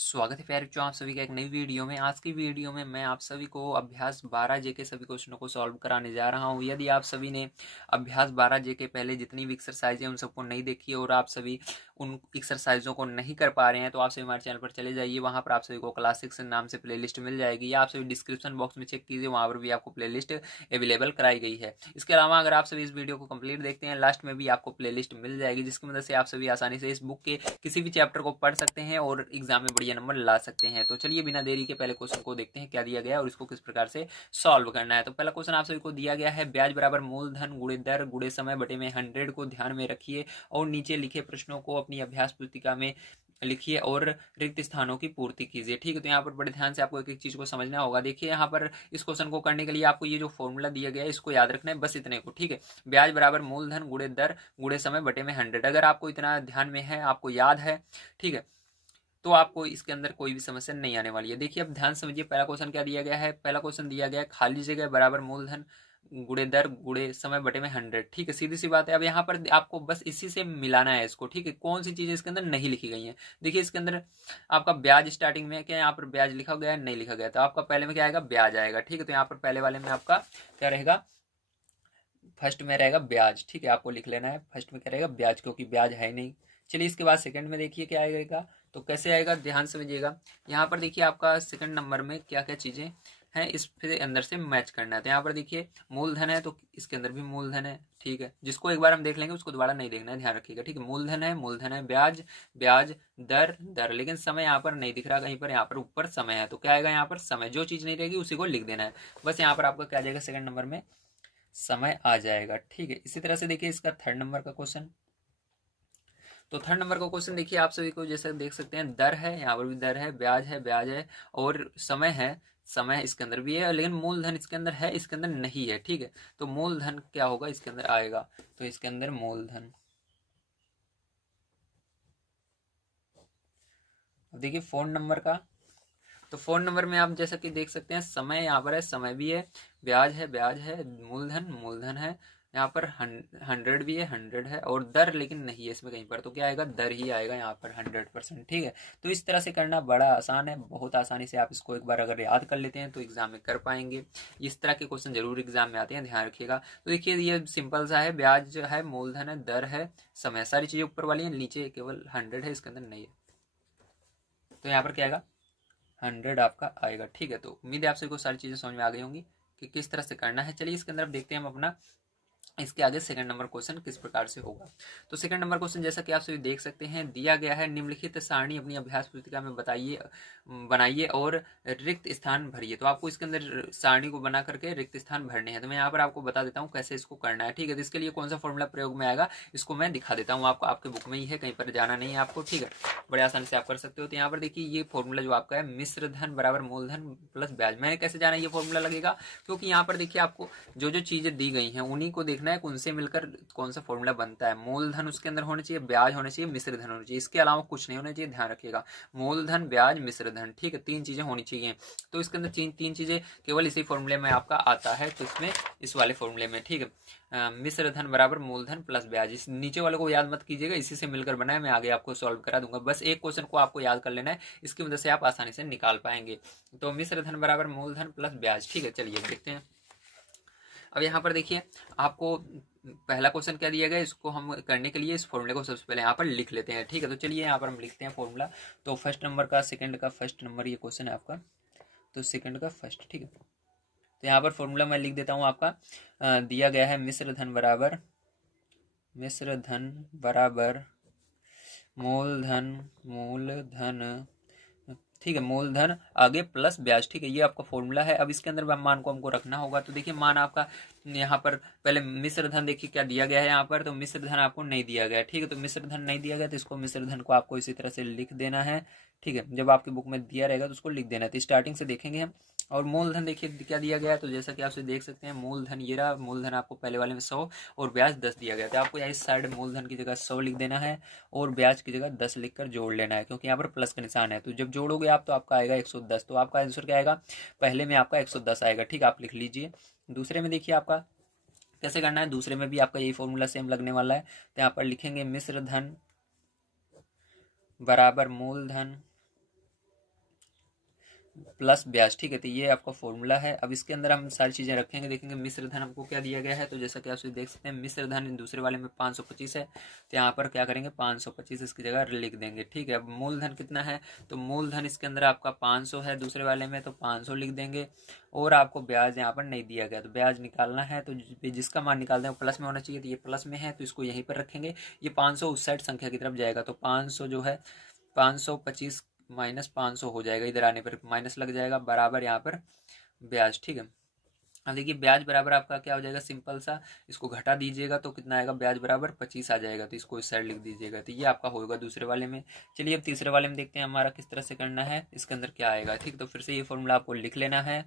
स्वागत है प्यारे बच्चों, आप सभी का एक नई वीडियो में। आज की वीडियो में मैं आप सभी को अभ्यास 12 जे के सभी क्वेश्चनों को सॉल्व कराने जा रहा हूं। यदि आप सभी ने अभ्यास 12 जे के पहले जितनी भी एक्सरसाइज है उन सबको नहीं देखी और आप सभी उन एक्सरसाइजों को नहीं कर पा रहे हैं तो आप सभी हमारे चैनल पर चले जाइए। वहां पर आप सभी को क्लास 6 नाम से प्लेलिस्ट मिल जाएगी, या आप सभी डिस्क्रिप्शन बॉक्स में चेक कीजिए, वहां पर भी आपको प्लेलिस्ट अवेलेबल कराई गई है। इसके अलावा अगर आप सभी इस वीडियो को कंप्लीट देखते हैं, लास्ट में भी आपको प्लेलिस्ट मिल जाएगी, जिसकी मदद से आप सभी आसानी से इस बुक के किसी भी चैप्टर को पढ़ सकते हैं और एग्जाम में बढ़िया नंबर ला सकते हैं। तो चलिए बिना देरी के पहले क्वेश्चन को देखते हैं क्या दिया गया है और इसको किस प्रकार से सॉल्व करना है। तो पहला क्वेश्चन आप सभी को दिया गया है, ब्याज बराबर मूलधन गुणे दर गुणे समय बटे में 100 को ध्यान में रखिए और नीचे लिखे प्रश्नों को अपनी अभ्यास पुस्तिका में लिखिए और रिक्त स्थानों की पूर्ति कीजिए। ठीक है, तो यहाँ पर बड़े ध्यान से आपको एक एक चीज को समझना होगा। देखिए यहाँ पर इस क्वेश्चन को करने के लिए आपको ये जो फॉर्मूला दिया गया है इसको याद रखना है, बस इतने को। ठीक है, ब्याज बराबर मूलधन गुणे दर गुणे समय बटे में 100, अगर आपको इतना ध्यान में है, आपको याद है, ठीक है, तो आपको इसके अंदर कोई भी समस्या नहीं आने वाली है। देखिए अब ध्यान समझिए, पहला क्वेश्चन क्या दिया गया है। पहला क्वेश्चन दिया गया है खाली जगह बराबर मूलधन गुणे दर गुणे समय बटे में 100। ठीक है, सीधी सी बात है। अब यहाँ पर आपको बस इसी से मिलाना है इसको। ठीक है, कौन सी चीजें इसके अंदर नहीं लिखी गई हैं। देखिए इसके अंदर आपका ब्याज स्टार्टिंग में क्या, यहाँ पर ब्याज लिखा गया है, नहीं लिखा गया, तो आपका पहले में क्या आएगा, ब्याज आएगा। ठीक है, तो यहाँ पर पहले वाले में आपका क्या रहेगा, फर्स्ट में रहेगा ब्याज। ठीक है, आपको लिख लेना है फर्स्ट में क्या रहेगा, ब्याज, क्योंकि ब्याज है ही नहीं। चलिए इसके बाद सेकंड में देखिए क्या आएगा, तो कैसे आएगा ध्यान समझिएगा। यहाँ पर देखिए आपका सेकंड नंबर में क्या क्या चीजें हैं, इस फिर अंदर से मैच करना है। तो यहाँ पर देखिए मूलधन है तो इसके अंदर भी मूलधन है। ठीक है, जिसको एक बार हम देख लेंगे उसको दोबारा नहीं देखना है, ध्यान रखिएगा। ठीक है, मूलधन है, मूलधन है, ब्याज ब्याज, दर दर, लेकिन समय यहाँ पर नहीं दिख रहा कहीं पर, यहाँ पर ऊपर समय है, तो क्या आएगा यहाँ पर समय। जो चीज नहीं रहेगी उसी को लिख देना है। बस यहाँ पर आपका क्या आ जाएगा, सेकंड नंबर में समय आ जाएगा। ठीक है, इसी तरह से देखिए इसका थर्ड नंबर का क्वेश्चन। तो थर्ड नंबर का क्वेश्चन देखिए आप सभी को जैसे देख सकते हैं, दर है, यहाँ पर भी दर है, ब्याज है और समय है, समय इसके अंदर भी है, लेकिन मूलधन इसके अंदर है, इसके अंदर नहीं है। ठीक है, तो मूलधन क्या होगा इसके अंदर आएगा, तो इसके अंदर मूलधन। अब देखिए फोन नंबर का, तो फोन नंबर में आप जैसा कि देख सकते हैं, समय यहाँ पर है, समय भी है, ब्याज है, मूलधन मूलधन है, यहाँ पर 100 भी है, 100 है, और दर लेकिन नहीं है इसमें कहीं पर, तो क्या आएगा, दर ही आएगा यहाँ पर 100%। ठीक है, तो इस तरह से करना बड़ा आसान है, बहुत आसानी से आप इसको एक बार अगर याद कर लेते हैं तो एग्जाम में कर पाएंगे। इस तरह के क्वेश्चन जरूर एग्जाम में आते हैं, ध्यान रखिएगा। तो देखिए ये सिंपल सा है, ब्याज है, मूलधन है, दर है, समय, सारी चीजें ऊपर वाली है, नीचे केवल 100 है, इसके अंदर नहीं है, तो यहाँ पर क्या आएगा, 100 आपका आएगा। ठीक है, तो उम्मीद है आप सभी को सारी चीजें समझ में आ गई होंगी कि किस तरह से करना है। चलिए इसके अंदर अब देखते हैं हम अपना, इसके आगे सेकंड नंबर क्वेश्चन किस प्रकार से होगा। तो सेकंड नंबर क्वेश्चन जैसा कि आप सभी देख सकते हैं, दिया गया है, निम्नलिखित सारणी अपनी अभ्यास पुस्तिका में बताइए, बनाइए और रिक्त स्थान भरिए। तो आपको इसके अंदर सारणी को बना करके रिक्त स्थान भरने हैं। तो मैं यहाँ पर आपको बता देता हूँ कैसे इसको करना है। ठीक है, तो इसके लिए कौन सा फॉर्मूला प्रयोग में आएगा इसको मैं दिखा देता हूँ आपको, आपके बुक में ही है, कहीं पर जाना नहीं है आपको। ठीक है, बड़े आसानी से आप कर सकते हो। तो यहाँ पर देखिए ये फॉर्मूला जो आपका है, मिश्र धन बराबर मूलधन प्लस ब्याज। मैंने कैसे जाना ये फॉर्मूला लगेगा, क्योंकि यहाँ पर देखिए आपको जो जो चीजें दी गई हैं उन्हीं को देखना है, उनसे मिलकर कौन सा फॉर्मूला बनता है। मूलधन उसके अंदर होना चाहिए, ब्याज होना चाहिए, मिश्र धन होना चाहिए, इसके अलावा कुछ नहीं होना चाहिए, ध्यान रखिएगा। मूलधन ब्याज मिश्र धन, ठीक है, तीन चीजें होनी चाहिए। तो इसके अंदर तीन चीजें केवल इसी फॉर्मूले में आपका आता है, तो इसमें इस वाले फॉर्मूले में। ठीक है, मिश्र धन बराबर मूलधन प्लस ब्याज, इस नीचे वाले को याद मत कीजिएगा, इसी से मिलकर बना है, मैं आगे आपको सॉल्व करा दूंगा। बस एक क्वेश्चन को आपको याद कर लेना है, इसकी मदद से आप आसानी से निकाल पाएंगे। तो मिश्र धन बराबर मूलधन प्लस ब्याज। ठीक है, चलिए देखते हैं। अब यहाँ पर देखिए आपको पहला क्वेश्चन क्या दिया गया, इसको हम करने के लिए इस फॉर्मूले को सबसे पहले यहाँ पर लिख लेते हैं। ठीक है, तो चलिए यहाँ पर हम लिखते हैं फॉर्मूला। तो फर्स्ट नंबर का सेकंड का फर्स्ट नंबर ये क्वेश्चन है आपका, तो सेकंड का फर्स्ट। ठीक है, तो यहाँ पर फॉर्मूला मैं लिख देता हूँ आपका। दिया गया है मिश्र धन बराबर मूलधन मूलधन, ठीक है, मूलधन आगे प्लस ब्याज। ठीक है, ये आपका फॉर्मूला है। अब इसके अंदर मान को हमको रखना होगा। तो देखिए मान आपका यहाँ पर पहले मिश्र धन देखिए क्या दिया गया है यहाँ पर, तो मिश्र धन आपको नहीं दिया गया। ठीक है, तो मिश्र धन नहीं दिया गया तो इसको मिश्र धन को आपको इसी तरह से लिख देना है। ठीक है, जब आपकी बुक में दिया रहेगा तो उसको लिख देना है। तो स्टार्टिंग से देखेंगे हम। और मूलधन देखिए क्या दिया गया है, तो जैसा कि आप देख सकते हैं मूलधन ये रहा, मूलधन आपको पहले वाले में 100 और ब्याज 10 दिया गया। तो आपको यहाँ इस साइड मूलधन की जगह 100 लिख देना है और ब्याज की जगह 10 लिखकर जोड़ लेना है, क्योंकि यहाँ पर प्लस का निशान है। तो जब जोड़ोगे आप तो आपका आएगा 110। तो आपका आंसर क्या आएगा, पहले में आपका 110 आएगा। ठीक, आप लिख लीजिए। दूसरे में देखिए आपका कैसे करना है, दूसरे में भी आपका यही फॉर्मूला सेम लगने वाला है। तो यहाँ पर लिखेंगे मिश्र धन बराबर मूलधन प्लस ब्याज। ठीक है, तो ये आपका फॉर्मूला है। अब इसके अंदर हम सारी चीज़ें रखेंगे, देखेंगे मिश्र धन हमको क्या दिया गया है। तो जैसा कि आप देख सकते हैं मिश्र धन दूसरे वाले में 525 है, तो यहाँ पर क्या करेंगे 525 इसकी जगह लिख देंगे। ठीक है, अब मूलधन कितना है, तो मूलधन इसके अंदर आपका 500 है दूसरे वाले में, तो 500 लिख देंगे। और आपको ब्याज यहाँ पर नहीं दिया गया, तो ब्याज निकालना है तो जिसका मान निकालते हैं वो प्लस में होना चाहिए, तो ये प्लस में है तो इसको यहीं पर रखेंगे। ये 500 उस साइड संख्या की तरफ जाएगा, तो 500 जो है 525 माइनस 500 हो जाएगा, इधर आने पर माइनस लग जाएगा, बराबर यहाँ पर ब्याज। ठीक है, अब देखिए ब्याज बराबर आपका क्या हो जाएगा, सिंपल सा इसको घटा दीजिएगा तो कितना आएगा, ब्याज बराबर 25 आ जाएगा, तो इसको इस साइड लिख दीजिएगा। तो ये आपका होगा दूसरे वाले में। चलिए अब तीसरे वाले में देखते हैं हमारा किस तरह से करना है, इसके अंदर क्या आएगा। ठीक, तो फिर से ये फॉर्मूला आपको लिख लेना है।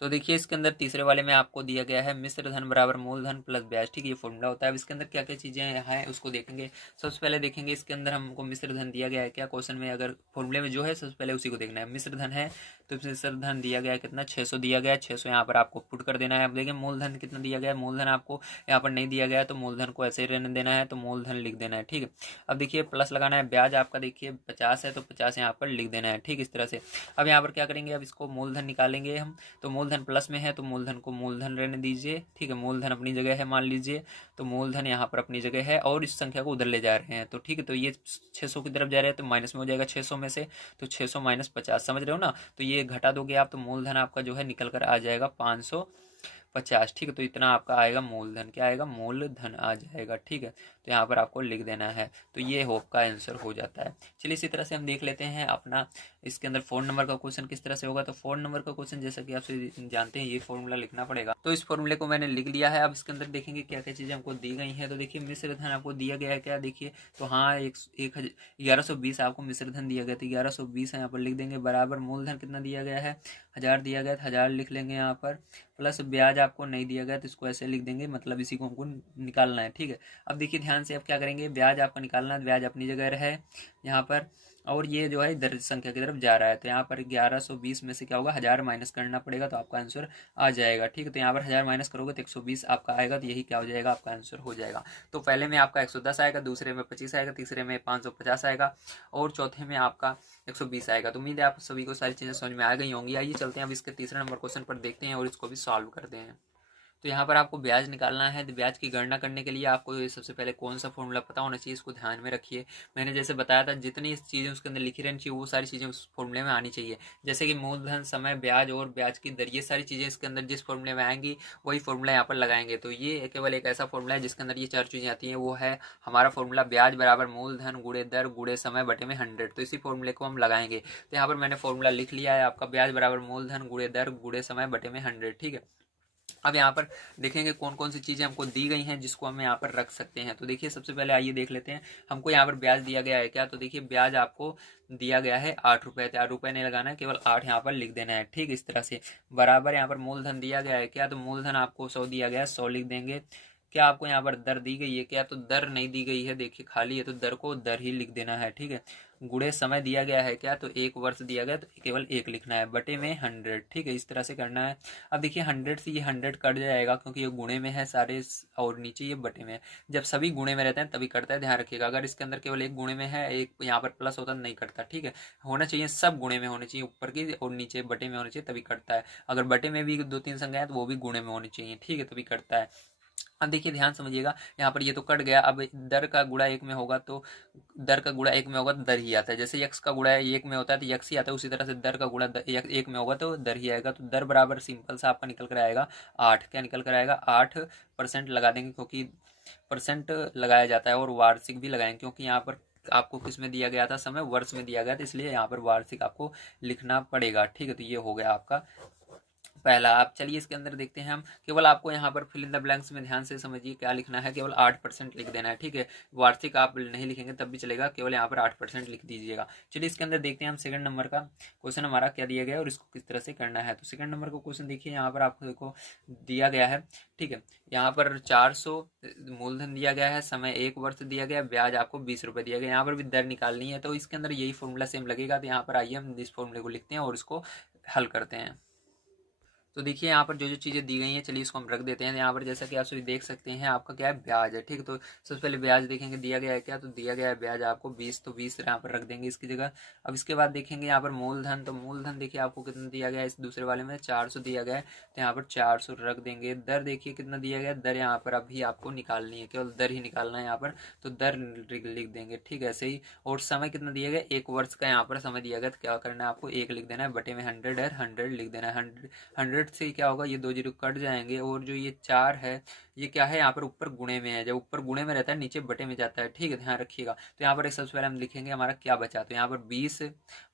तो देखिए इसके अंदर तीसरे वाले में आपको दिया गया है मिश्र धन बराबर मूलधन प्लस ब्याज। ठीक है, ये फॉर्मूला होता है। अब इसके अंदर क्या क्या चीज़ें हैं उसको देखेंगे। सबसे पहले देखेंगे इसके अंदर हमको मिश्र धन दिया गया है क्या क्वेश्चन में, अगर फॉर्मूले में जो है सबसे पहले उसी को देखना है। मिश्र धन है तो मिश्र धन दिया गया है कितना, 600 दिया गया है, 600 यहाँ पर आपको पुट कर देना है। अब देखिए मूलधन कितना दिया गया है, मूलधन आपको यहाँ पर नहीं दिया गया है तो मूलधन को ऐसे ही रहने देना है, तो मूलधन लिख देना है। ठीक है, अब देखिए प्लस लगाना है, ब्याज आपका देखिए 50 है तो 50 यहाँ पर लिख देना है। ठीक, इस तरह से। अब यहाँ पर क्या करेंगे, अब इसको मूलधन निकालेंगे हम, तो मूलधन प्लस में है तो मूलधन को मूलधन रहने दीजिए। ठीक है, मूलधन अपनी जगह है मान लीजिए, तो मूलधन यहाँ पर अपनी जगह है और इस संख्या को उधर ले जा रहे हैं। तो ठीक है, तो ये 600 की तरफ जा रहे हैं तो माइनस में हो जाएगा 600 में से, तो 600 माइनस 50, समझ रहे हो ना। तो ये घटा दोगे आप तो मूलधन आपका जो है निकल कर आ जाएगा 550। ठीक है, तो इतना आपका आएगा मूलधन, क्या आएगा, मूलधन आ जाएगा। ठीक है, तो यहाँ पर आपको लिख देना है, तो ये होप का आंसर हो जाता है। चलिए इसी तरह से हम देख लेते हैं अपना इसके अंदर 4 नंबर का क्वेश्चन किस तरह से होगा। तो 4 नंबर का क्वेश्चन जैसा कि आप जानते हैं ये फॉर्मूला लिखना पड़ेगा, तो इस फॉर्मूले को मैंने लिख लिया है। अब इसके अंदर देखेंगे क्या क्या चीज़ें हमको दी गई हैं। तो देखिए मिश्र धन आपको दिया गया है क्या, देखिए तो हाँ 1120 आपको मिश्र धन दिया गया था, 1120 है यहाँ पर लिख देंगे, बराबर मूलधन कितना दिया गया है, 1000 दिया गया था, 1000 लिख लेंगे यहाँ पर, प्लस ब्याज आपको नहीं दिया गया तो इसको ऐसे लिख देंगे, मतलब इसी को हमको निकालना है। ठीक है, अब देखिए ध्यान से अब क्या करेंगे, ब्याज आपका निकालना, ब्याज अपनी जगह रहे यहाँ पर, और ये जो है इधर संख्या की तरफ जा रहा है, तो यहाँ पर 1120 में से क्या होगा, 1000 माइनस करना पड़ेगा तो आपका आंसर आ जाएगा। ठीक है, तो यहाँ पर 1000 माइनस करोगे तो 120 आपका आएगा, तो यही क्या हो जाएगा, आपका आंसर हो जाएगा। तो पहले में आपका 110 आएगा, दूसरे में 25 आएगा, तीसरे में 550 आएगा और चौथे में आपका 120 आएगा। तो उम्मीद है आप सभी को सारी चीज़ें समझ में आ गई होंगी। आइए चलते हैं अब इसके तीसरे नंबर क्वेश्चन पर देखते हैं और इसको भी सॉल्व करते हैं। तो यहाँ पर आपको ब्याज निकालना है, तो ब्याज की गणना करने के लिए आपको ये सबसे पहले कौन सा फॉर्मूला पता होना चाहिए, इसको ध्यान में रखिए। मैंने जैसे बताया था जितनी चीज़ें उसके अंदर लिखी रहनी चाहिए वो सारी चीज़ें उस फॉर्मूले में आनी चाहिए, जैसे कि मूलधन, समय, ब्याज और ब्याज की दर, ये सारी चीज़ें इसके अंदर जिस फॉर्मूले में आएंगी वही फॉर्मूला यहाँ पर लगाएंगे। तो ये केवल एक ऐसा फॉर्मूला है जिसके अंदर ये चार चीज़ें आती हैं, वो है हमारा फॉर्मूला ब्याज बराबर मूलधन गुणे दर गुणे समय बटे में 100। तो इसी फॉर्मूले को हम लगाएंगे। तो यहाँ पर मैंने फॉर्मूला लिख लिया है आपका, ब्याज बराबर मूलधन गुणे दर गुणे समय बटे में 100। ठीक है, अब यहाँ पर देखेंगे कौन कौन सी चीज़ें हमको दी गई हैं जिसको हम यहाँ पर रख सकते हैं। तो देखिए सबसे पहले आइए देख लेते हैं हमको यहाँ पर ब्याज दिया गया है क्या। तो देखिए ब्याज आपको दिया गया है 8 रुपये, तो 8 रुपये नहीं लगाना है, केवल 8 यहाँ पर लिख देना है। ठीक, इस तरह से। बराबर यहाँ पर मूलधन दिया गया है क्या, तो मूलधन आपको 100 दिया गया है, 100 लिख देंगे। क्या आपको यहाँ पर दर दी गई है क्या, तो दर नहीं दी गई है, देखिए खाली है तो दर को दर ही लिख देना है। ठीक है, गुणे समय दिया गया है क्या, तो 1 वर्ष दिया गया तो केवल 1 लिखना है, बटे में 100। ठीक है, इस तरह से करना है। अब देखिए 100 से ये 100 कट जाएगा क्योंकि ये गुणे में है सारे और नीचे ये बटे में है। जब सभी गुणे में रहते हैं तभी कटता है, ध्यान रखिएगा। अगर इसके अंदर केवल एक गुणे में है, एक यहाँ पर प्लस होता नहीं कटता। ठीक है, होना चाहिए सब गुणे में होने चाहिए, ऊपर की और नीचे बटे में होने चाहिए तभी कटता है। अगर बटे में भी 2-3 संख्या है तो वो भी गुणे में होनी चाहिए। ठीक है, तभी कटता है। अब देखिए ध्यान समझिएगा, यहाँ पर ये तो कट गया। अब दर का गुणा एक में होगा तो दर का गुणा एक में होगा तो दर ही आता है। जैसे यक्स का गुणा एक में होता है तो यक्स ही आता है, उसी तरह से दर का गुणा एक में होगा तो दर ही आएगा। तो दर बराबर सिंपल सा आपका निकल कर आएगा 8। क्या निकल कर आएगा, 8% लगा देंगे क्योंकि परसेंट लगाया जाता है, और वार्षिक भी लगाएंगे क्योंकि यहाँ पर आपको किस में दिया गया था, समय वर्ष में दिया गया था, इसलिए यहाँ पर वार्षिक आपको लिखना पड़ेगा। ठीक है, तो ये हो गया आपका पहला। आप चलिए इसके अंदर देखते हैं हम, केवल आपको यहाँ पर फिल इन द ब्लैंक्स में ध्यान से समझिए क्या लिखना है, केवल 8% लिख देना है। ठीक है, वार्षिक आप नहीं लिखेंगे तब भी चलेगा, केवल यहाँ पर 8% लिख दीजिएगा। चलिए इसके अंदर देखते हैं हम सेकंड नंबर का क्वेश्चन हमारा क्या दिया गया है और इसको किस तरह से करना है। तो सेकंड नंबर का क्वेश्चन देखिए, यहाँ पर आपको देखो दिया गया है। ठीक है, यहाँ पर 400 मूलधन दिया गया है, समय 1 वर्ष दिया गया, ब्याज आपको 20 रुपये दिया गया। यहाँ पर भी दर निकालनी है तो इसके अंदर यही फॉर्मूला सेम लगेगा। तो यहाँ पर आइए हम इस फॉर्मूले को लिखते हैं और इसको हल करते हैं। तो देखिए यहाँ पर जो जो चीज़ें दी गई हैं, चलिए इसको हम रख देते हैं। यहाँ पर जैसा कि आप सभी देख सकते हैं, आपका क्या है, ब्याज है, ठीक है। तो सबसे पहले ब्याज देखेंगे दिया गया है क्या, तो दिया गया है ब्याज आपको 20, तो 20 यहाँ पर रख देंगे इसकी जगह। अब इसके बाद देखेंगे यहाँ पर मूलधन, तो मूलधन देखिए आपको कितना दिया गया है, इस दूसरे वाले में 400 दिया गया है, तो यहाँ पर 400 रख देंगे। दर देखिए कितना दिया गया है, दर यहाँ पर अभी आपको निकालनी है, केवल दर ही निकालना है यहाँ पर, तो दर लिख देंगे, ठीक है, ऐसे ही। और समय कितना दिया गया, 1 वर्ष का यहाँ पर समय दिया गया, तो क्या करना है आपको, 1 लिख देना है, बटे में 100 है, 100 लिख देना है। 100 से क्या होगा, ये 2 जीरो कट जाएंगे, और जो ये 4 है ये क्या है, यहाँ पर ऊपर गुणे में है, जब ऊपर गुणे में रहता है नीचे बटे में जाता है, ठीक है, ध्यान रखिएगा। तो यहाँ पर एक सबसे पहले हम लिखेंगे हमारा क्या बचा, तो यहाँ पर 20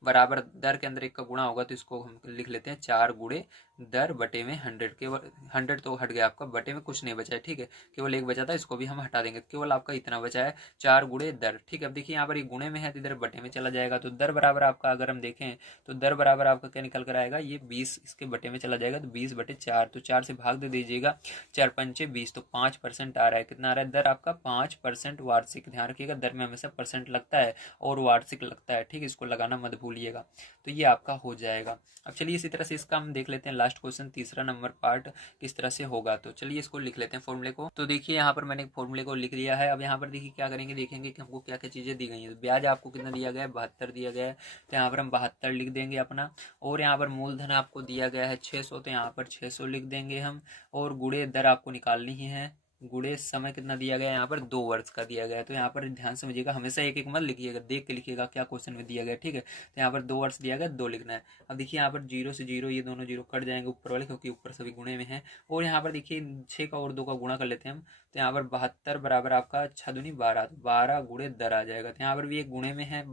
बराबर दर के अंदर 1 का गुणा होगा, तो इसको हम लिख लेते हैं 4 गुणे दर बटे में 100, केवल 100 तो हट गया आपका, बटे में कुछ नहीं बचा है, ठीक है, केवल 1 बचा था, इसको भी हम हटा देंगे, केवल आपका इतना बचा है 4 गुणे दर, ठीक है। अब देखिए यहाँ पर ये गुणे में है तो इधर बटे में चला जाएगा, तो दर बराबर आपका अगर हम देखें तो दर बराबर आपका क्या निकल कर आएगा, ये 20 इसके बटे में चला जाएगा, तो 20 बटे 4, तो 4 से भाग दे दीजिएगा, 4 पंचे 20, तो 5% आ रहा है, कितना आ रहा है, दर आपका 5% वार्षिक, ध्यान रखिएगा दर में हमेशा परसेंट लगता है और वार्षिक लगता है, ठीक है, इसको लगाना मत भूलिएगा। तो ये आपका हो जाएगा। अब चलिए इसी तरह से इसका हम देख लेते हैं लास्ट क्वेश्चन, तीसरा नंबर पार्ट किस तरह से होगा, तो चलिए इसको लिख लेते हैं फॉर्मूले को। तो देखिए यहाँ पर मैंने फॉर्मूले को लिख लिया है। अब यहाँ पर देखिए क्या करेंगे, देखेंगे कि हमको क्या क्या चीज़ें दी गई हैं। तो ब्याज आपको कितना दिया गया है, 72 दिया गया है, तो यहाँ पर हम 72 लिख देंगे अपना। और यहाँ पर मूलधन आपको दिया गया है 600, तो यहाँ पर 600 लिख देंगे हम। और गुणे दर आपको निकालनी ही है, गुणे समय कितना दिया गया है, यहाँ पर 2 वर्ष का दिया गया है। तो यहाँ पर ध्यान समझिएगा, हमेशा एक एक मत लिखिएगा, देख के लिखिएगा क्या क्वेश्चन में दिया गया है, ठीक है। तो यहाँ पर 2 वर्ष दिया गया, 2 लिखना है। अब देखिए यहाँ पर 0 से 0 ये दोनों जीरो कट जाएंगे ऊपर वाले, क्योंकि ऊपर सभी गुणे में है। और यहाँ पर देखिए 6 का और 2 का गुणा कर लेते हैं हम, तो यहाँ पर 72 बराबर आपका 6 दूनी 12, तो 12 गुणे दर आ जाएगा। तो यहाँ पर भी एक गुणे में है,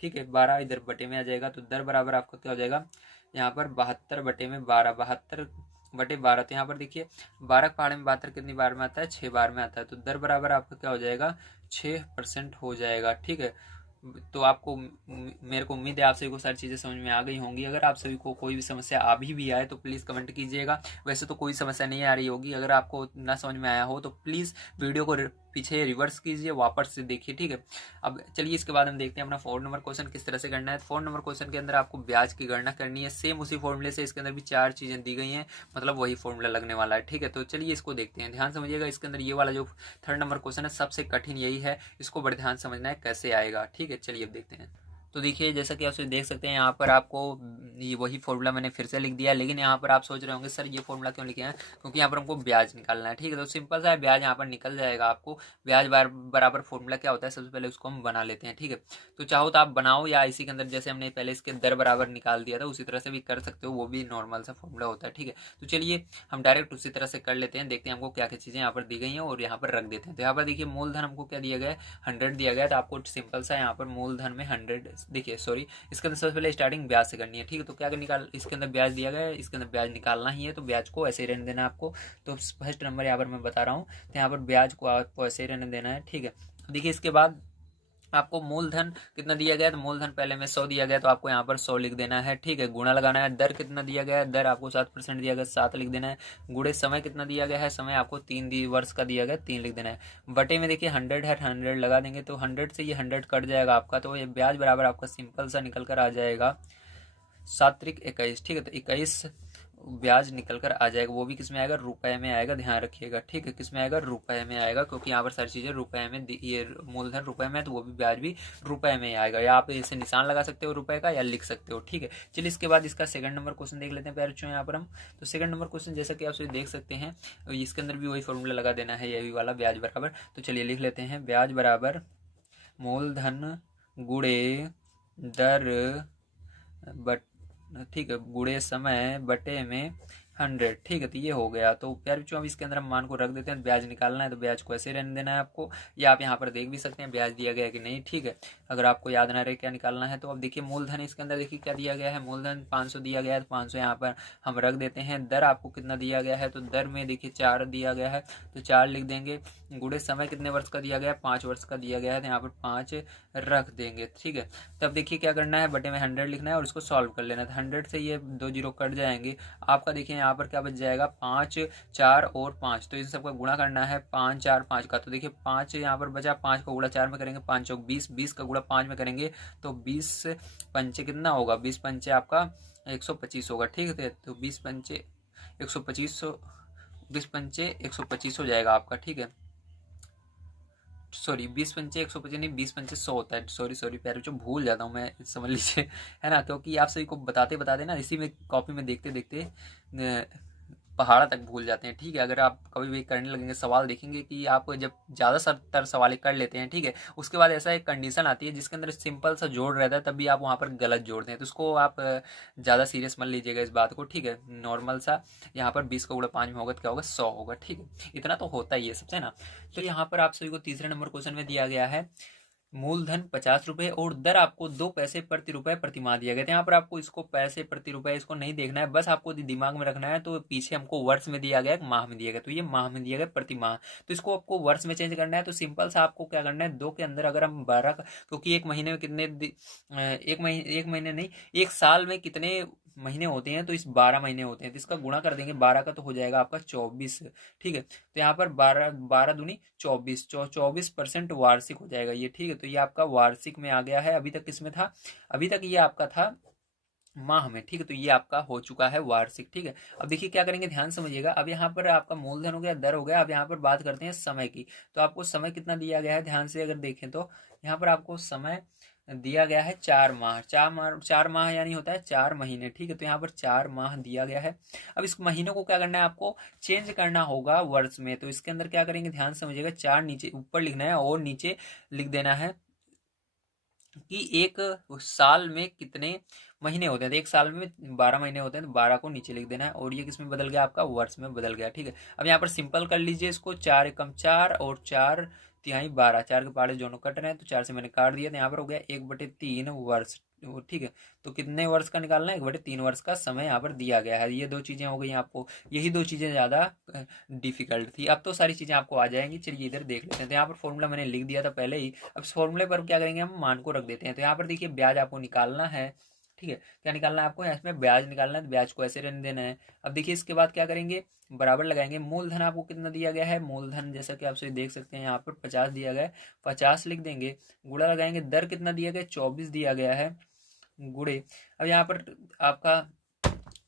ठीक है, 12 इधर बटे में आ जाएगा, तो दर बराबर आपका क्या हो जाएगा, यहाँ पर 72 बटे में 12, 72 बटे 12। तो यहाँ पर देखिए 12 के पहाड़े में 72 कितनी बार में आता है, 6 बार में आता है, तो दर बराबर आपका क्या हो जाएगा, 6% हो जाएगा, ठीक है। तो आपको मेरे को उम्मीद है आप सभी को सारी चीज़ें समझ में आ गई होंगी। अगर आप सभी को कोई भी समस्या अभी भी आए तो प्लीज़ कमेंट कीजिएगा। वैसे तो कोई समस्या नहीं आ रही होगी, अगर आपको ना समझ में आया हो तो प्लीज़ वीडियो को पीछे रिवर्स कीजिए, वापस से देखिए, ठीक है। अब चलिए इसके बाद हम देखते हैं अपना 4 नंबर क्वेश्चन किस तरह से करना है। 4 नंबर क्वेश्चन के अंदर आपको ब्याज की गणना करनी है, सेम उसी फॉर्मूले से इसके अंदर भी 4 चीज़ें दी गई हैं, मतलब वही फॉर्मूला लगने वाला है, ठीक है। तो चलिए इसको देखते हैं, ध्यान समझिएगा। इसके अंदर ये वाला जो 3rd नंबर क्वेश्चन है सबसे कठिन यही है, इसको बड़े ध्यान समझना है कैसे आएगा, ठीक है। चलिए अब देखते हैं। तो देखिए जैसा कि आप देख सकते हैं यहाँ पर आपको ये वही फॉर्मूला मैंने फिर से लिख दिया, लेकिन यहाँ पर आप सोच रहे होंगे सर ये फॉर्मूला क्यों लिखे हैं, क्योंकि यहाँ पर हमको ब्याज निकालना है, ठीक है। तो सिंपल सा है, ब्याज यहाँ पर निकल जाएगा आपको। ब्याज बराबर फॉर्मूला क्या होता है, सबसे पहले उसको हम बना लेते हैं, ठीक है। तो चाहो तो आप बनाओ, या इसी के अंदर जैसे हमने पहले इसके दर बराबर निकाल दिया था उसी तरह से भी कर सकते हो, वो भी नॉर्मल सा फॉर्मूला होता है, ठीक है। तो चलिए हम डायरेक्ट उसी तरह से कर लेते हैं, देखते हैं हमको क्या क्या चीज़ें यहाँ पर दी गई हैं और यहाँ पर रख देते हैं। तो यहाँ पर देखिए मूलधन हमको क्या दिया गया है, 100 दिया गया है, तो आपको सिंपल सा यहाँ पर मूलधन में 100 देखिए, सॉरी, इसके अंदर सबसे पहले स्टार्टिंग ब्याज से करनी है, ठीक है। तो क्या निकाल, इसके अंदर ब्याज दिया गया है, इसके अंदर ब्याज निकालना ही है, तो ब्याज को ऐसे ही रहने देना आपको। तो फर्स्ट नंबर यहाँ पर मैं बता रहा हूँ, तो यहाँ पर ब्याज को आपको ऐसे ही रहने देना है, ठीक है। देखिए इसके बाद आपको मूलधन कितना दिया गया है, तो मूलधन पहले में 100 दिया गया, तो आपको यहाँ पर 100 लिख देना है, ठीक है। गुणा लगाना है, दर कितना दिया गया है, दर आपको 7% दिया गया, 7 लिख देना है। गुणे समय कितना दिया गया है, समय आपको 3 वर्ष का दिया गया, 3 लिख देना है। बटे में देखिए 100 है, 100 लगा देंगे, तो 100 से ये 100 कट जाएगा आपका, तो ये ब्याज बराबर आपका सिंपल सा निकल कर आ जाएगा 7×21, ठीक है। तो 21 ब्याज निकल कर आ जाएगा, वो भी किस में आएगा, रुपए में आएगा, ध्यान रखिएगा, ठीक है। किस में आएगा, रुपए में आएगा, क्योंकि यहाँ पर सारी चीज़ें रुपए में, ये मूलधन रुपए में है, तो वो भी ब्याज भी रुपए में आएगा, या आप इसे निशान लगा सकते हो रुपए का, या लिख सकते हो, ठीक है। चलिए इसके बाद इसका 2nd नंबर क्वेश्चन देख लेते हैं प्यारे बच्चों। यहाँ पर हम तो 2nd नंबर क्वेश्चन जैसा कि आप देख सकते हैं, इसके अंदर भी वही फॉर्मूला लगा देना है, यही वाला ब्याज बराबर। तो चलिए लिख लेते हैं, ब्याज बराबर मूलधन गुणे दर बट, ठीक है, गुणे समय बटे में 100, ठीक है। तो ये हो गया। तो प्यारे बच्चों अब इसके अंदर हम मान को रख देते हैं, ब्याज निकालना है तो ब्याज को ऐसे रहने देना है आपको, या आप यहाँ पर देख भी सकते हैं ब्याज दिया गया है कि नहीं, ठीक है। अगर आपको याद ना रहे क्या निकालना है, तो अब देखिए मूलधन इसके अंदर देखिए क्या दिया गया है, मूलधन 500 दिया गया है, तो 500 यहाँ पर हम रख देते हैं। दर आपको कितना दिया गया है, तो दर में देखिए 4 दिया गया है, तो 4 लिख देंगे। गुणे समय कितने वर्ष का दिया गया है, 5 वर्ष का दिया गया है, तो यहाँ पर 5 रख देंगे, ठीक है। तब देखिए क्या करना है, बटे में 100 लिखना है और इसको सॉल्व कर लेना है। 100 से ये 2 जीरो कट जाएंगे, आपका देखिए यहाँ पर क्या बच जाएगा, 5, 4 और 5, तो इन सबका गुणा करना है 5, 4, 5 का। तो देखिए 5 यहाँ पर बचा, 5 का गुणा 4 में करेंगे, 5 चौक 20, 20 का गुणा 5 में करेंगे तो 20 पंचे कितना होगा, 20 पंचे आपका 125 होगा, ठीक है। तो 20 पंचे 125 20 पंचे 125 हो जाएगा आपका, ठीक है। सॉरी 20 पंचे 125 नहीं, 20 पंचे 100 होता है। सॉरी पैर जो भूल जाता हूँ मैं, समझ लीजिए, है ना। क्योंकि आप सभी को बताते बताते ना, इसी में कॉपी में देखते देखते पहाड़ा तक भूल जाते हैं, ठीक है। अगर आप कभी भी करने लगेंगे सवाल, देखेंगे कि आप जब ज़्यादा सत्तर सवाल कर लेते हैं, ठीक है, उसके बाद ऐसा एक कंडीशन आती है जिसके अंदर सिंपल सा जोड़ रहता है, तब भी आप वहाँ पर गलत जोड़ते हैं। तो उसको आप ज़्यादा सीरियस मत लीजिएगा इस बात को, ठीक है। नॉर्मल सा यहाँ पर 20 का गुणा 5 में होगा तो क्या होगा, 100 होगा, ठीक है। इतना तो होता ही है सबसे ना। तो यहाँ पर आप सभी को तीसरे नंबर क्वेश्चन में दिया गया है मूलधन 50 रुपए और दर आपको 2 पैसे प्रति रुपए प्रति माह दिया गया था। यहाँ पर आपको इसको पैसे प्रति रुपए इसको नहीं देखना है, बस आपको दिमाग में रखना है। तो पीछे हमको वर्ष में दिया गया, माह में दिया गया, तो ये माह में दिया गया प्रति माह, तो इसको आपको वर्ष में चेंज करना है। तो सिंपल सा आपको क्या करना है, 2 के अंदर अगर हम 12 क्योंकि एक महीने में कितने एक महीने नहीं, एक साल में कितने महीने होते हैं, तो इस 12 महीने होते हैं, तो इसका गुणा कर देंगे 12 का, तो हो जाएगा आपका 24, ठीक है। तो यहाँ पर 12 12 दूनी 24, 24% वार्षिक हो जाएगा ये, ठीक है। तो ये आपका वार्षिक में आ गया है। अभी तक किसमें था, अभी तक ये आपका था माह में, ठीक है। तो ये आपका हो चुका है वार्षिक, ठीक है। अब देखिए क्या करेंगे, ध्यान समझिएगा। अब यहाँ पर आपका मूलधन हो गया, दर हो गया। अब यहाँ पर बात करते हैं समय की। तो आपको समय कितना दिया गया है, ध्यान से अगर देखें तो यहाँ पर आपको समय दिया गया है 4 माह। 4 माह, 4 माह यानी होता है 4 महीने, ठीक है। तो यहाँ पर 4 माह दिया गया है। अब इस महीनों को क्या करना है, आपको चेंज करना होगा वर्ष में। तो इसके अंदर क्या करेंगे, ध्यान समझिएगा। 4 नीचे ऊपर लिखना है और नीचे लिख देना है कि एक साल में कितने महीने होते हैं। तो एक साल में 12 महीने होते हैं, तो 12 को नीचे लिख देना है। और ये किस में बदल गया, आपका वर्ष में बदल गया, ठीक है। अब यहाँ पर सिंपल कर लीजिए इसको, 4 एकम 4 और 4 तिहाई 12, 4 के पहाड़े दोनों कट रहे हैं, तो 4 से मैंने काट दिया। तो यहाँ पर हो गया 1/3 वर्ष, ठीक है। तो कितने वर्ष का निकालना है, 1/3 वर्ष का समय यहाँ पर दिया गया है। ये 2 चीजें हो गई आपको, यही 2 चीजें ज्यादा डिफिकल्ट थी। अब तो सारी चीजें आपको आ जाएंगी। चलिए इधर देख लेते हैं। तो यहाँ पर फॉर्मूला मैंने लिख दिया था पहले ही। अब इस फॉर्मूले पर क्या करेंगे, हम मान को रख देते हैं। तो यहाँ पर देखिए ब्याज आपको निकालना है, ठीक है। क्या निकालना है आपको, इसमें ब्याज निकालना है, तो ब्याज को ऐसे रहने देना है। अब देखिए इसके बाद क्या करेंगे, बराबर लगाएंगे। मूलधन आपको कितना दिया गया है, मूलधन जैसा कि आप सभी देख सकते हैं यहाँ पर 50 दिया गया है, 50 लिख देंगे। गुणा लगाएंगे, दर कितना दिया गया, 24 दिया गया है, गुणे। अब यहाँ पर आपका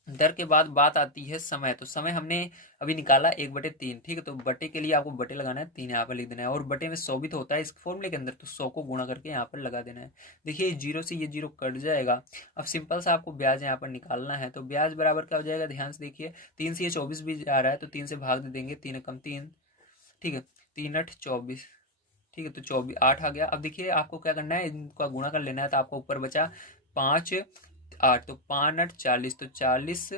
दर के बाद बात आती है समय। तो समय हमने अभी निकाला 1/3, ठीक है। तो बटे के लिए आपको बटे लगाना है, 3 यहाँ पर लिख देना है। और बटे में 100 भी तो होता है इस फॉर्मूले के अंदर, तो 100 को गुणा करके यहाँ पर लगा देना है। देखिए जीरो से ये जीरो कट जाएगा। अब सिंपल सा आपको ब्याज यहाँ पर निकालना है। तो ब्याज बराबर क्या हो जाएगा, ध्यान से देखिए। 3 से ये 24 भी आ रहा है, तो 3 से भाग दे देंगे, 3 एकम 3, ठीक है। 3 × 8 = 24, ठीक है। तो 24 8 आ गया। अब देखिए आपको क्या करना है, इनका गुणा कर लेना है। तो आपको ऊपर बचा 5 8, तो 5 8 40, तो 40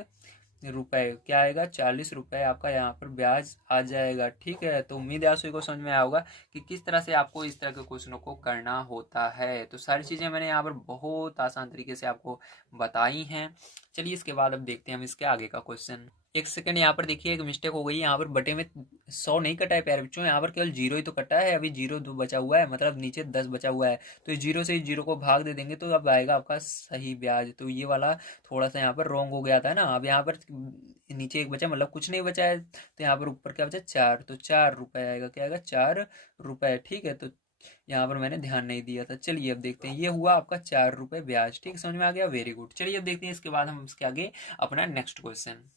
रुपए क्या आएगा, 40 रुपए आपका यहाँ पर ब्याज आ जाएगा, ठीक है। तो उम्मीद है आप सभी को समझ में आया होगा कि किस तरह से आपको इस तरह के क्वेश्चनों को करना होता है। तो सारी चीजें मैंने यहाँ पर बहुत आसान तरीके से आपको बताई हैं। चलिए इसके बाद अब देखते हैं हम इसके आगे का क्वेश्चन। एक सेकंड, यहाँ पर देखिए एक मिस्टेक हो गई। यहाँ पर बटे में 100 नहीं कटा है प्यारे बच्चों, यहाँ पर केवल 0 ही तो कटा है। अभी 0 2 बचा हुआ है, मतलब नीचे 10 बचा हुआ है। तो 0 से 0 को भाग दे देंगे, तो अब आएगा आपका सही ब्याज। तो ये वाला थोड़ा सा यहाँ पर रॉन्ग हो गया था ना। अब यहाँ पर नीचे 1 बचा, मतलब कुछ नहीं बचा है। तो यहाँ पर ऊपर क्या बचा, 4, तो 4 रुपए आएगा, क्या आएगा, 4 रुपए, ठीक है। तो यहाँ पर मैंने ध्यान नहीं दिया था। चलिए अब देखते हैं, ये हुआ आपका 4 रुपए ब्याज, ठीक है। समझ में आ गया, वेरी गुड। चलिए अब देखते हैं इसके बाद हम इसके आगे अपना नेक्स्ट क्वेश्चन।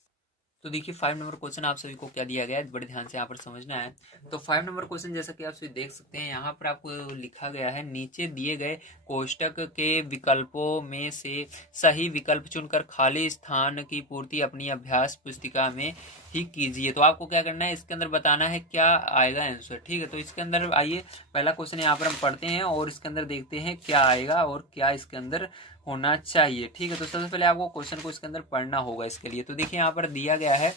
तो देखिए 5 नंबर क्वेश्चन आप सभी को क्या दिया गया है, बड़े ध्यान से यहाँ पर समझना है। तो 5 नंबर क्वेश्चन जैसा कि आप सभी देख सकते हैं, यहाँ पर आपको लिखा गया है, नीचे दिए गए कोष्टक के विकल्पों में से सही विकल्प चुनकर खाली स्थान की पूर्ति अपनी अभ्यास पुस्तिका में ही कीजिए। तो आपको क्या करना है, इसके अंदर बताना है क्या आएगा आंसर, ठीक है। तो इसके अंदर आइए पहला क्वेश्चन यहाँ पर हम पढ़ते हैं और इसके अंदर देखते हैं क्या आएगा और क्या इसके अंदर होना चाहिए, ठीक है। तो सबसे पहले आपको क्वेश्चन को इसके अंदर पढ़ना होगा इसके लिए। तो देखिए यहाँ पर दिया गया है,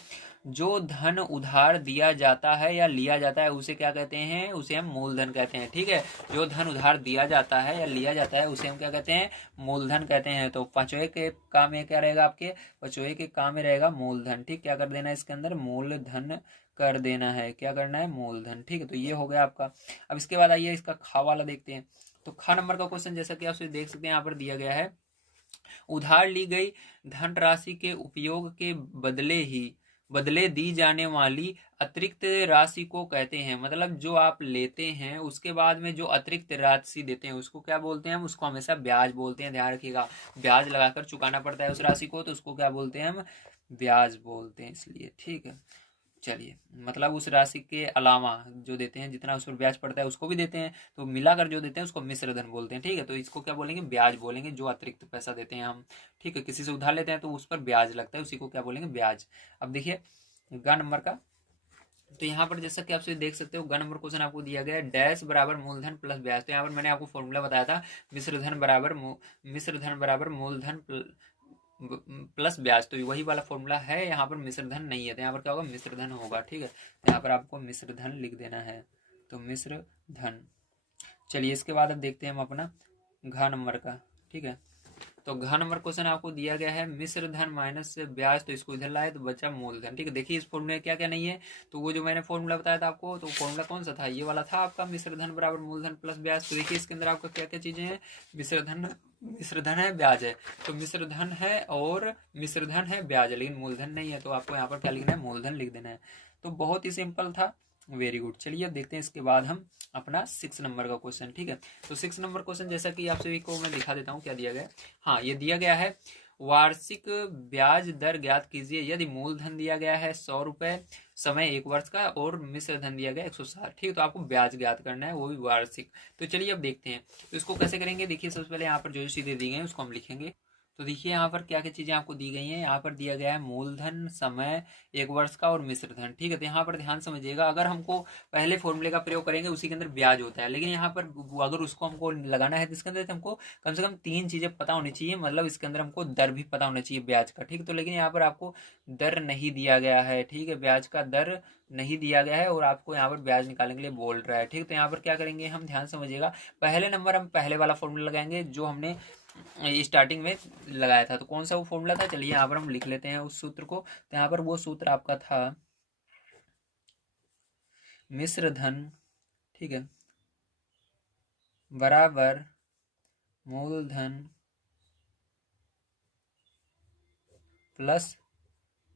जो धन उधार दिया जाता है या लिया जाता है उसे क्या कहते हैं, उसे हम मूलधन कहते हैं, ठीक है। जो धन उधार दिया जाता है या लिया जाता है उसे हम क्या कहते हैं, मूलधन कहते हैं। तो पांचवें के काम में क्या रहेगा, आपके पांचवें के काम में रहेगा मूलधन, ठीक। क्या कर देना है इसके अंदर, मूलधन कर देना है, क्या करना है, मूलधन, ठीक है। तो ये हो गया आपका। अब इसके बाद आइए इसका खा वाला देखते हैं। तो खा नंबर का क्वेश्चन जैसा कि आप देख सकते हैं यहाँ पर दिया गया है, उधार ली गई धनराशि के उपयोग के बदले ही बदले दी जाने वाली अतिरिक्त राशि को कहते हैं। मतलब जो आप लेते हैं उसके बाद में जो अतिरिक्त राशि देते हैं उसको क्या बोलते हैं हम? उसको हमेशा ब्याज बोलते हैं, ध्यान रखिएगा। ब्याज लगाकर चुकाना पड़ता है उस राशि को, तो उसको क्या बोलते हैं हम? ब्याज बोलते हैं इसलिए, ठीक है। चलिए, मतलब उस राशि के अलावा जो देते हैं, जितना उस पर ब्याज पड़ता है उसको भी देते हैं, तो मिलाकर जो देते हैं उसको मिश्र धन बोलते हैं, ठीक है। तो इसको क्या बोलेंगे? ब्याज बोलेंगे, जो अतिरिक्त पैसा देते हैं हम, ठीक है। किसी से उधार लेते हैं तो उस पर ब्याज लगता है, उसी को क्या बोलेंगे? ब्याज। अब देखिए ग नंबर का, तो यहाँ पर जैसा कि आप सभी देख सकते हो, ग नंबर क्वेश्चन आपको दिया गया है डैश बराबर मूलधन प्लस ब्याज। तो यहाँ पर मैंने आपको फॉर्मूला बताया था, मिश्र धन बराबर मूलधन प्लस ब्याज। तो वही वाला फॉर्मूला है, यहाँ पर मिश्र धन नहीं है, तो यहाँ पर क्या होगा? मिश्र धन होगा, ठीक है। तो यहाँ पर आपको मिश्र धन लिख देना है, तो मिश्र धन। चलिए इसके बाद अब देखते हैं हम अपना घ नंबर का, ठीक है। तो घ नंबर क्वेश्चन आपको दिया गया है मिश्र धन माइनस ब्याज, तो इसको इधर लाए तो बचा मूलधन, ठीक है। देखिए इस फॉर्मूले में क्या क्या नहीं है, तो वो जो मैंने फॉर्मूला बताया था आपको, तो फॉर्मूला कौन सा था? ये वाला था आपका, मिश्र धन बराबर मूलधन प्लस ब्याज। तो देखिए इसके अंदर आपका क्या क्या चीजें हैं, मिश्र धन है, ब्याज है। तो मिश्र धन है और मिश्र धन है, ब्याज है, लेकिन मूलधन नहीं है, तो आपको यहाँ पर क्या लिखना है? मूलधन लिख देना है। तो बहुत ही सिंपल था, वेरी गुड। चलिए अब देखते हैं इसके बाद हम अपना 6 नंबर का क्वेश्चन, ठीक है। तो 6 नंबर क्वेश्चन जैसा कि आप सभी को मैं दिखा देता हूँ क्या दिया गया है। हाँ, ये दिया गया है वार्षिक ब्याज दर ज्ञात कीजिए यदि मूलधन दिया गया है 100 रुपए, समय 1 वर्ष का, और मिश्र धन दिया गया 160, ठीक है। तो आपको ब्याज ज्ञात करना है, वो भी वार्षिक। तो चलिए अब देखते हैं तो इसको कैसे करेंगे। देखिए सबसे पहले यहाँ पर जो चीजें दी गई हैं उसको हम लिखेंगे। तो देखिए यहाँ पर क्या क्या चीजें आपको दी गई हैं। यहाँ पर दिया गया है मूलधन, समय 1 वर्ष का और मिश्र धन, ठीक है। तो यहाँ पर ध्यान समझिएगा, अगर हमको पहले फॉर्मूले का प्रयोग करेंगे उसी के अंदर ब्याज होता है, लेकिन यहाँ पर अगर उसको हमको लगाना है तो इसके अंदर हमको कम से कम 3 चीजें पता होनी चाहिए। मतलब इसके अंदर हमको दर भी पता होना चाहिए ब्याज का, ठीक है। तो लेकिन यहाँ पर आपको दर नहीं दिया गया है, ठीक है। ब्याज का दर नहीं दिया गया है और आपको यहाँ पर ब्याज निकालने के लिए बोल रहा है, ठीक। तो यहाँ पर क्या करेंगे हम? ध्यान समझिएगा, पहले नंबर हम पहले वाला फॉर्मूला लगाएंगे जो हमने स्टार्टिंग में लगाया था। तो कौन सा वो फॉर्मूला था? चलिए यहाँ पर हम लिख लेते हैं उस सूत्र को। तो यहाँ पर वो सूत्र आपका था मिश्र धन, ठीक है, बराबर मूलधन प्लस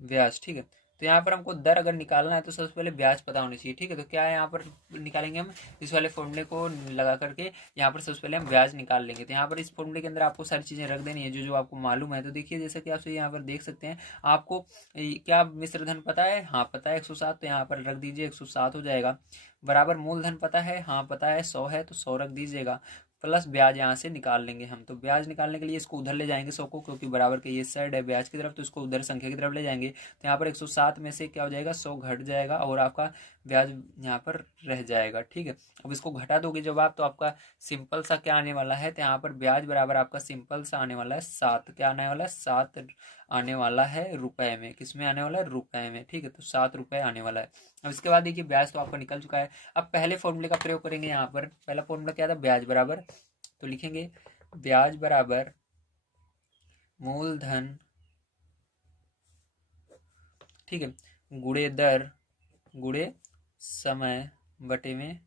ब्याज, ठीक है। तो यहाँ पर हमको दर अगर निकालना है तो सबसे पहले ब्याज पता होनी चाहिए, ठीक है। तो क्या है यहाँ पर निकालेंगे हम? इस वाले फॉर्मूले को लगा करके यहाँ पर सबसे पहले हम ब्याज निकाल लेंगे। तो यहाँ पर इस फॉर्मूले के अंदर आपको सारी चीज़ें रख देनी है जो जो आपको मालूम है। तो देखिए जैसे कि आप यहाँ पर देख सकते हैं, आपको क्या मिश्र धन पता है? हाँ पता है, 160। तो यहाँ पर रख दीजिए 160 हो जाएगा। बराबर मूलधन पता है? हाँ पता है, 100 है, तो 100 रख दीजिएगा। प्लस ब्याज यहाँ से निकाल लेंगे हम। तो ब्याज निकालने के लिए इसको उधर ले जाएंगे 100 को, क्योंकि बराबर के ये साइड है ब्याज की तरफ, तो इसको उधर संख्या की तरफ ले जाएंगे। तो यहाँ पर 107 में से क्या हो जाएगा? 100 घट जाएगा और आपका ब्याज यहाँ पर रह जाएगा, ठीक है। अब इसको घटा दोगे जब आप, तो आपका सिंपल सा क्या आने वाला है? तो यहाँ पर ब्याज बराबर आपका सिंपल सा आने वाला है 7। क्या आने वाला है? 7 आने वाला है रुपए में। किस में आने वाला है? रुपए में, ठीक है। तो 7 रुपए आने वाला है। अब इसके बाद देखिए ब्याज तो आपका निकल चुका है। अब पहले फॉर्मूले का प्रयोग करेंगे। यहाँ पर पहला फॉर्मूला क्या था? ब्याज बराबर, तो लिखेंगे ब्याज बराबर मूलधन, ठीक है, गुणे दर गुणे समय बटे में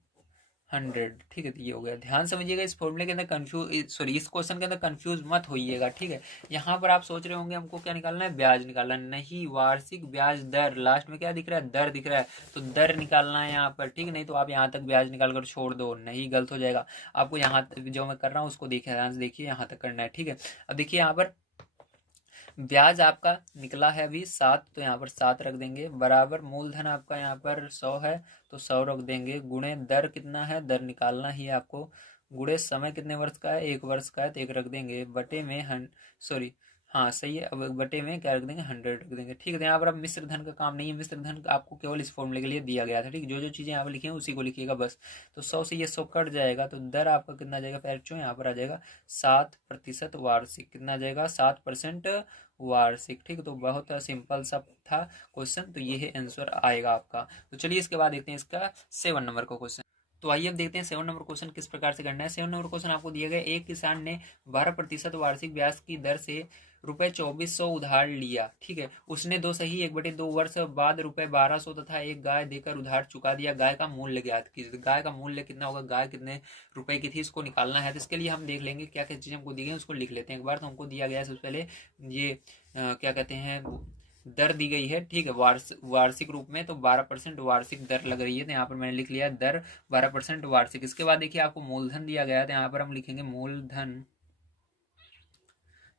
100, ठीक है। तो ये हो गया। ध्यान समझिएगा, इस फॉर्मूले के अंदर इस क्वेश्चन के अंदर कंफ्यूज मत होइएगा, ठीक है। यहाँ पर आप सोच रहे होंगे हमको क्या निकालना है? ब्याज निकालना नहीं, वार्षिक ब्याज दर। लास्ट में क्या दिख रहा है? दर दिख रहा है, तो दर निकालना है यहाँ पर, ठीक है। नहीं तो आप यहाँ तक ब्याज निकाल कर छोड़ दो, नहीं, गलत हो जाएगा। आपको यहाँ जो मैं कर रहा हूँ उसको देखिए, ध्यान से देखिए, यहाँ तक करना है, ठीक है। अब देखिए यहाँ पर ब्याज आपका निकला है अभी 7, तो यहाँ पर 7 रख देंगे। बराबर मूलधन आपका यहाँ पर 100 है, तो 100 रख देंगे। गुणे दर कितना है? दर निकालना ही है आपको। गुणे समय कितने वर्ष का है? 1 वर्ष का है, तो 1 रख देंगे। बटे में सॉरी, हाँ सही है। अब बटे में क्या रख देंगे? 100 रख देंगे, ठीक है। तो यहाँ पर अब मिश्र धन का काम नहीं है, मिश्र धन आपको केवल इस फॉर्मूले के लिए दिया गया था, ठीक है। जो जो चीज़ें यहाँ पर लिखी हैं उसी को लिखिएगा बस। तो 100 से ये 100 कट जाएगा, तो दर आपका कितना आ जाएगा? पैर यहाँ पर आ जाएगा 7% वार्षिक। कितना आ जाएगा? 7% वार्षिक, ठीक है। तो बहुत सिंपल सा था क्वेश्चन, तो ये है आंसर आएगा आपका। तो चलिए इसके बाद देखते हैं इसका 7 नंबर का क्वेश्चन। तो आइए अब देखते हैं 7 नंबर क्वेश्चन किस प्रकार से करना है। 7 नंबर क्वेश्चन आपको दिया गया, एक किसान ने 12% वार्षिक ब्याज की दर से रुपए 2400 उधार लिया, ठीक है। उसने 2 वर्ष बाद रुपए 1200 तथा एक गाय देकर उधार चुका दिया। गाय का मूल्य ज्ञात कीजिए। गाय का मूल्य कितना होगा? गाय कितने रुपए की थी, इसको निकालना है। तो इसके लिए हम देख लेंगे क्या क्या चीज़ें हमको दी गई, उसको लिख लेते हैं एक बार। तो हमको दिया गया है सबसे पहले ये क्या कहते हैं, दर दी गई है, ठीक है, वार्षिक रूप में, तो 12% वार्षिक दर लग रही है। तो यहाँ पर मैंने लिख लिया दर 12% वार्षिक। इसके बाद देखिए आपको मूलधन दिया गया है, तो यहाँ पर हम लिखेंगे मूलधन,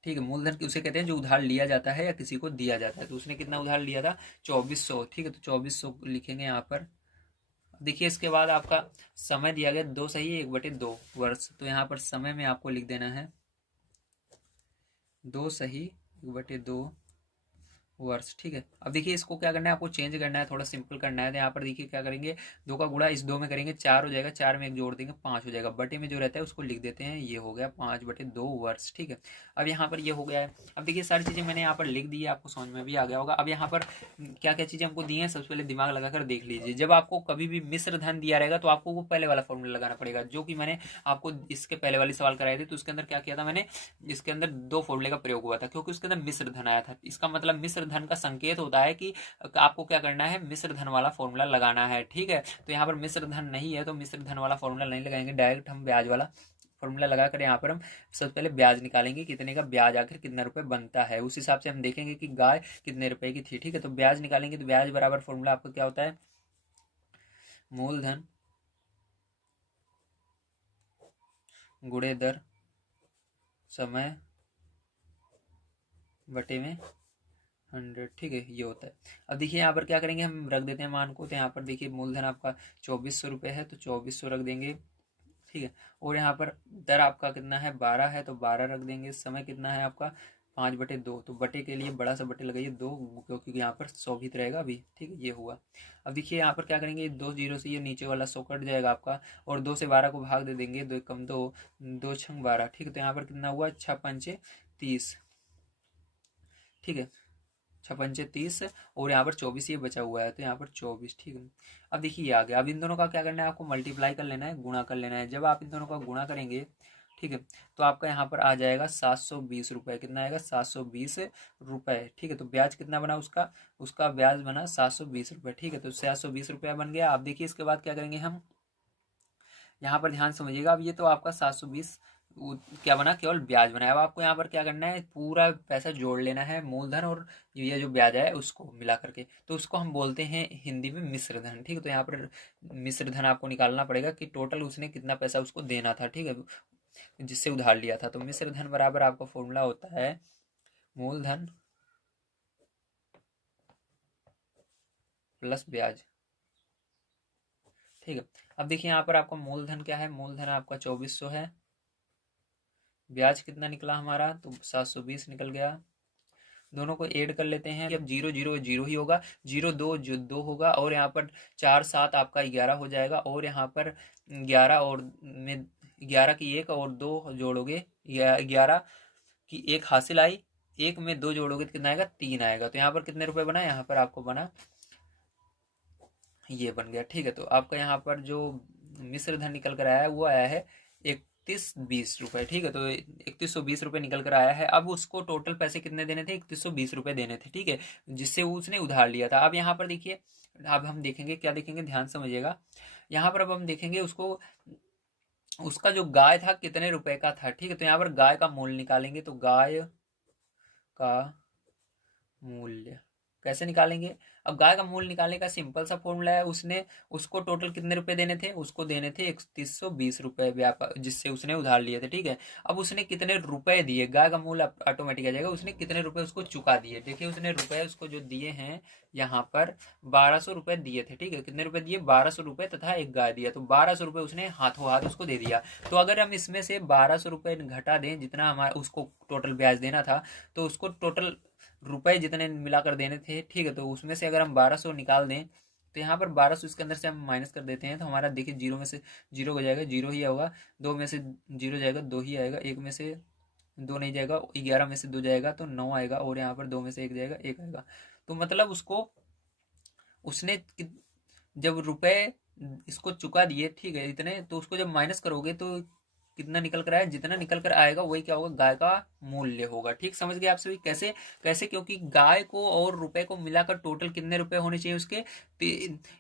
ठीक है। मूलधन की उसे कहते हैं जो उधार लिया जाता है या किसी को दिया जाता है। तो उसने कितना उधार लिया था, 2400, ठीक है। तो 2400 लिखेंगे यहाँ पर। देखिए इसके बाद आपका समय दिया गया 2 सही 1/2 वर्ष। तो यहाँ पर समय में आपको लिख देना है 2 सही 1/2 वर्ष, ठीक है। अब देखिए इसको क्या करना है, आपको चेंज करना है, थोड़ा सिंपल करना है। तो यहाँ पर देखिए क्या करेंगे, 2 का गुणा इस 2 में करेंगे 4 हो जाएगा, 4 में 1 जोड़ देंगे 5 हो जाएगा, बटे में जो रहता है उसको लिख देते हैं, ये हो गया 5/2 वर्ष, ठीक है। अब यहाँ पर ये हो गया है। अब देखिए सारी चीज़ें मैंने यहाँ पर लिख दी है, आपको समझ में भी आ गया होगा। अब यहाँ पर क्या क्या चीज़ें हमको दी हैं, सबसे पहले दिमाग लगाकर देख लीजिए। जब आपको कभी भी मिश्र धन दिया रहेगा तो आपको वो पहले वाला फॉर्मूला लगाना पड़ेगा, जो कि मैंने आपको इसके पहले वाली सवाल कराए थे। तो उसके अंदर क्या किया था मैंने, इसके अंदर 2 फॉर्मूले का प्रयोग हुआ था, क्योंकि उसके अंदर मिश्र धन आया था। इसका मतलब मिश्र धन का संकेत होता है कि आपको क्या करना है, मिश्र धन वाला फॉर्मूला लगाना है, ठीक है। तो यहाँ पर मिश्र धन नहीं है, तो मिश्र धन वाला फॉर्मूला नहीं लगाएंगे, डायरेक्ट हम ब्याज वाला फॉर्मूला लगाकर यहाँ पर हम सबसे पहले ब्याज निकालेंगे, कितने का ब्याज आखिर कितना रुपए बनता है। उस हिसाब से हम देखेंगे कि गाय कितने रुपए की थी, ठीक है। तो ब्याज निकालेंगे, तो ब्याज बराबर फॉर्मूला आपका क्या होता है, मूलधन गुणे दर समय बटे में 100, ठीक है, ये होता है। अब देखिए यहाँ पर क्या करेंगे, हम रख देते हैं मान को। तो यहाँ पर देखिए मूलधन आपका 2400 रुपये है, तो 2400 रख देंगे, ठीक है। और यहाँ पर दर आपका कितना है, 12 है, तो 12 रख देंगे। समय कितना है आपका 5/2, तो बटे के लिए बड़ा सा बटे लगाइए 2, क्योंकि यहाँ पर 100 भी तो रहेगा अभी, ठीक है, ये हुआ। अब देखिए यहाँ पर क्या करेंगे, 2 जीरो से ये नीचे वाला 100 कट जाएगा आपका, और 2 से 12 को भाग दे देंगे, 2 कम 2, 2 छंग 12, ठीक है। तो यहाँ पर कितना हुआ, 6×5 = 30, ठीक है, 6×5 = 30, और यहाँ पर 24 ये बचा हुआ है, तो यहाँ पर 24, ठीक है। अब देखिए ये आ गया। अब इन दोनों का क्या करना है, आपको मल्टीप्लाई कर लेना है, गुणा कर लेना है। जब आप इन दोनों का गुणा करेंगे, ठीक है, तो आपका यहाँ पर आ जाएगा 720 रुपये। कितना आएगा, 720 रुपये, ठीक है। तो ब्याज कितना बना उसका, उसका ब्याज बना 720 रुपये, ठीक है। तो 720 रुपया बन गया। आप देखिए इसके बाद क्या करेंगे हम, यहाँ पर ध्यान समझिएगा। अब ये तो आपका 720 क्या बना, केवल ब्याज बना है। अब आपको यहाँ पर क्या करना है, पूरा पैसा जोड़ लेना है, मूलधन और ये जो ब्याज है उसको मिला करके। तो उसको हम बोलते हैं हिंदी में मिश्र धन, ठीक है। तो यहाँ पर मिश्र धन आपको निकालना पड़ेगा कि टोटल उसने कितना पैसा उसको देना था, ठीक है, जिससे उधार लिया था। तो मिश्र धन बराबर आपका फॉर्मूला होता है मूलधन प्लस ब्याज, ठीक है। अब देखिए यहाँ पर आपका मूलधन क्या है, मूलधन आपका 2400 है, ब्याज कितना निकला हमारा, तो 720 निकल गया। दोनों को ऐड कर लेते हैं। अब 0 0 0 ही होगा, 0 2 जो 2 होगा, और यहाँ पर 4 7 आपका 11 हो जाएगा, और यहाँ पर 11 और में 11 की 1 और 2 जोड़ोगे, 11 की 1 हासिल आई, 1 में 2 जोड़ोगे तो कितना आएगा, 3 आएगा। तो यहाँ पर कितने रुपए बना, यहाँ पर आपको बना, ये बन गया, ठीक है। तो आपका यहाँ पर जो मिश्र धन निकल कर आया है वो आया है 3120 रुपये, ठीक है। तो 3120 रुपये निकल कर आया है। अब उसको टोटल पैसे कितने देने थे, 3120 रुपये देने थे, ठीक है, जिससे उसने उधार लिया था। अब यहाँ पर देखिए, अब हम देखेंगे, क्या देखेंगे, ध्यान समझिएगा। यहाँ पर अब हम देखेंगे उसको, उसका जो गाय था कितने रुपए का था, ठीक है। तो यहाँ पर गाय का मूल्य निकालेंगे। तो गाय का मूल्य कैसे निकालेंगे, अब गाय का मूल्य निकालने का सिंपल सा फॉर्मूला है। उसने उसको टोटल कितने रुपए देने थे, उसको देने थे 3120 रुपये व्यापार, जिससे उसने उधार लिए थे, ठीक है। अब उसने कितने रुपए दिए, गाय का मूल्य ऑटोमेटिक आ जाएगा, उसने कितने रुपए उसको चुका दिए। देखिए उसने रुपए उसको जो दिए हैं यहाँ पर 1200 रुपये दिए थे, ठीक है। कितने रुपए दिए, 1200 रुपये तथा एक गाय दिया, तो 1200 रुपये उसने हाथों हाथ उसको दे दिया। तो अगर हम इसमें से 1200 रुपये घटा दें, जितना हमारा उसको टोटल ब्याज देना था, तो उसको टोटल रुपए जितने मिलाकर देने थे, ठीक है। तो उसमें से अगर हम 1200 निकाल दें, तो यहाँ पर 1200 इसके अंदर से हम माइनस कर देते हैं, तो हमारा देखिए 0 में से 0 हो जाएगा, 0 ही होगा, 2 में से 0 जाएगा, 2 ही आएगा, 1 में से 2 नहीं जाएगा, 11 में से 2 जाएगा तो 9 आएगा, और यहाँ पर 2 में से 1 जाएगा, 1 आएगा। तो मतलब उसको उसने जब रुपए इसको चुका दिए, ठीक है, इतने, तो उसको जब माइनस करोगे तो कितना निकल कर आया, जितना निकल कर आएगा वही क्या होगा, गाय का मूल्य होगा। ठीक, समझ गए आप सभी कैसे कैसे, क्योंकि गाय को और रुपए को मिलाकर टोटल कितने रुपए होने चाहिए उसके,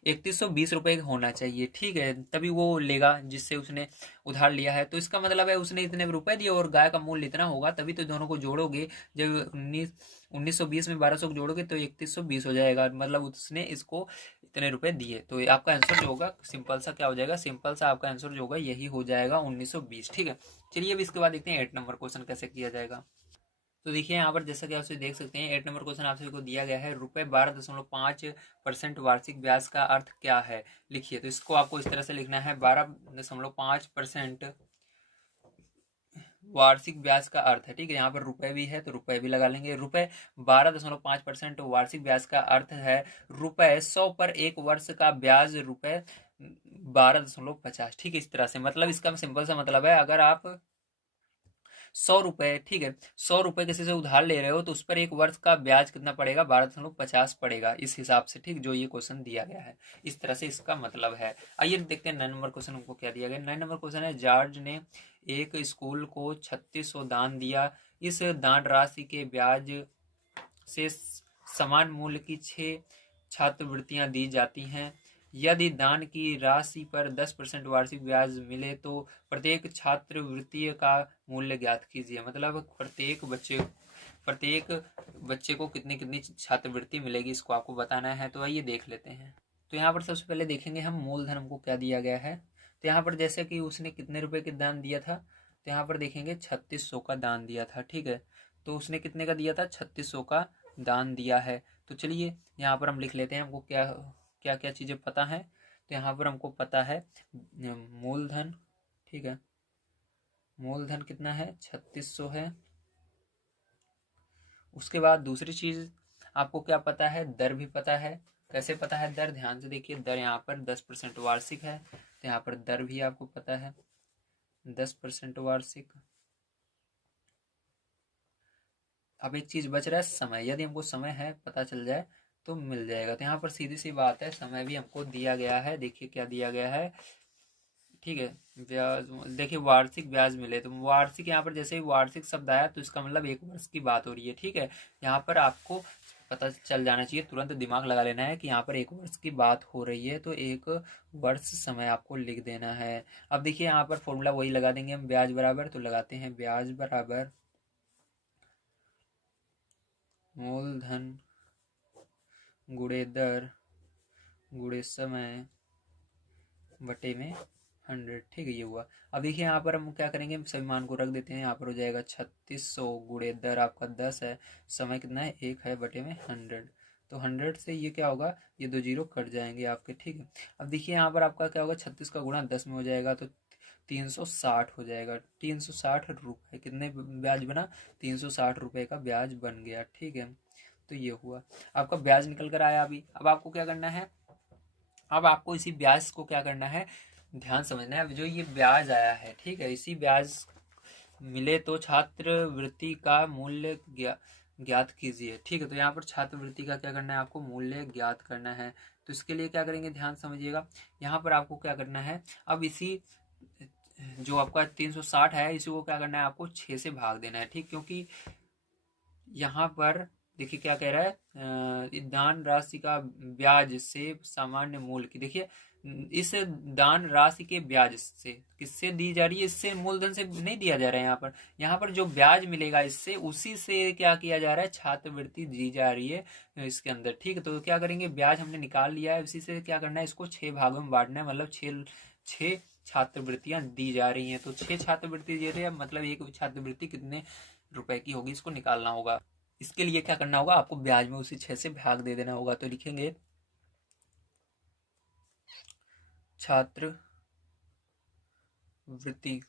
3120 रुपए होना चाहिए। ठीक है, तभी वो लेगा जिससे उसने उधार लिया है। तो इसका मतलब है उसने इतने रुपए दिए और गाय का मूल्य इतना होगा, तभी तो दोनों को जोड़ोगे। जब 1920 में 1200 को जोड़ोगे तो 3120 हो जाएगा, मतलब उसने इसको इतने रुपए दिए। तो ये आपका आंसर जो होगा सिंपल सा क्या हो जाएगा, सिंपल सा आपका आंसर जो होगा यही हो जाएगा 1920। ठीक है, चलिए अब इसके बाद देखते हैं 8 नंबर क्वेश्चन कैसे किया जाएगा। तो देखिए यहाँ पर जैसा कि आप देख सकते हैं 8 नंबर क्वेश्चन आप सभी को दिया गया है, रुपए 12.5% वार्षिक ब्याज का अर्थ क्या है, लिखिए। तो इसको आपको इस तरह से लिखना है, 12.5% वार्षिक ब्याज का अर्थ है। ठीक है, यहाँ पर रुपए भी है तो रुपए भी लगा लेंगे। रुपए 12.5% वार्षिक ब्याज का अर्थ है रुपए 100 पर एक वर्ष का ब्याज रुपए 12.50। ठीक है, इस तरह से, मतलब इसका सिंपल सा मतलब है, अगर आप 100 रुपए, ठीक है, 100 रुपए किसी से उधार ले रहे हो तो उस पर एक वर्ष का ब्याज कितना पड़ेगा, 12.50 पड़ेगा, इस हिसाब से। ठीक, जो ये क्वेश्चन दिया गया है इस तरह से इसका मतलब है। आइए देखते हैं 9 नंबर क्वेश्चन को क्या दिया गया। 9 नंबर क्वेश्चन है, जॉर्ज ने एक स्कूल को 3600 दान दिया, इस दान राशि के ब्याज से समान मूल्य की 6 छात्रवृत्तियां दी जाती हैं। यदि दान की राशि पर 10% वार्षिक ब्याज मिले तो प्रत्येक छात्रवृत्ति का मूल्य ज्ञात कीजिए। मतलब प्रत्येक बच्चे को कितनी कितनी छात्रवृत्ति मिलेगी, इसको आपको बताना है। तो आइए देख लेते हैं। तो यहाँ पर सबसे पहले देखेंगे हम मूलधन हमको क्या दिया गया है। तो यहाँ पर जैसे कि उसने कितने रुपए के दान दिया था, तो यहाँ पर देखेंगे 3600 का दान दिया था। ठीक है, तो उसने कितने का दिया था, 3600 का दान दिया है। तो चलिए यहाँ पर हम लिख लेते हैं, हमको क्या क्या क्या चीज़ें पता है। तो यहाँ पर हमको पता है मूलधन, ठीक है, मूलधन कितना है, 3600 है। उसके बाद दूसरी चीज़ आपको क्या पता है, दर भी पता है। कैसे पता है दर, ध्यान से देखिए, दर यहाँ पर 10% वार्षिक है, तो यहाँ पर दर भी आपको पता है 10% वार्षिक। अब एक चीज बच रहा है समय, यदि हमको समय है पता चल जाए तो मिल जाएगा। तो यहाँ पर सीधी सी बात है, समय भी हमको दिया गया है। देखिए क्या दिया गया है, ठीक है, ब्याज, देखिए वार्षिक ब्याज मिले, तो वार्षिक, यहाँ पर जैसे ही वार्षिक शब्द आया तो इसका मतलब एक वर्ष की बात हो रही है। ठीक है, यहाँ पर आपको पता चल जाना चाहिए, तुरंत दिमाग लगा लेना है कि यहाँ पर एक वर्ष की बात हो रही है, तो एक वर्ष समय आपको लिख देना है। अब देखिए यहाँ पर फॉर्मूला वही लगा देंगे हम, ब्याज बराबर, तो लगाते हैं ब्याज बराबर मूलधन गुणे दर गुणे समय बटे में 100। ठीक है, ये हुआ। अब देखिए यहाँ पर हम क्या करेंगे, सभी मान को रख देते हैं। यहाँ पर हो जाएगा 3600 गुणे दर आपका 10 है, समय कितना है 1 है, बटे में 100। तो 100 से ये क्या होगा, ये 2 जीरो कट जाएंगे आपके। ठीक है, अब देखिए यहाँ पर आपका क्या होगा, 36 का गुणा 10 में हो जाएगा तो 360 हो जाएगा। 360 रुपये कितने ब्याज बना, 360 रुपये का ब्याज बन गया। ठीक है, तो ये हुआ आपका ब्याज निकल कर आया। अभी अब आपको क्या करना है, अब आपको इसी ब्याज को क्या करना है, ध्यान समझना है। अब जो ये ब्याज आया है, ठीक है, इसी ब्याज मिले तो छात्रवृत्ति का मूल्य ज्ञात कीजिए। ठीक है, तो यहाँ पर छात्रवृत्ति का क्या करना है, आपको मूल्य ज्ञात करना है। तो इसके लिए क्या करेंगे, ध्यान समझिएगा। यहाँ पर आपको क्या करना है, अब इसी जो आपका 360 है, इसी को क्या करना है, आपको 6 से भाग देना है। ठीक, क्योंकि यहाँ पर देखिए क्या कह रहा है, दान राशि का ब्याज से सामान्य मूल्य की, देखिए इस दान राशि के ब्याज से किससे दी जा रही है, इससे मूलधन से नहीं दिया जा रहा है। यहाँ पर जो ब्याज मिलेगा इससे, उसी से क्या किया जा रहा है, छात्रवृत्ति दी जा रही है इसके अंदर। ठीक है, तो क्या करेंगे, ब्याज हमने निकाल लिया है, उसी से क्या करना है, इसको 6 भागों में बांटना है, मतलब 6 छात्रवृत्तियां दी जा रही हैं। तो 6 छात्रवृत्ति दे रहे हैं, मतलब एक छात्रवृत्ति कितने रुपए की होगी, इसको निकालना होगा। इसके लिए क्या करना होगा, आपको ब्याज में उसी 6 से भाग दे देना होगा। तो लिखेंगे छात्र वृत्ति।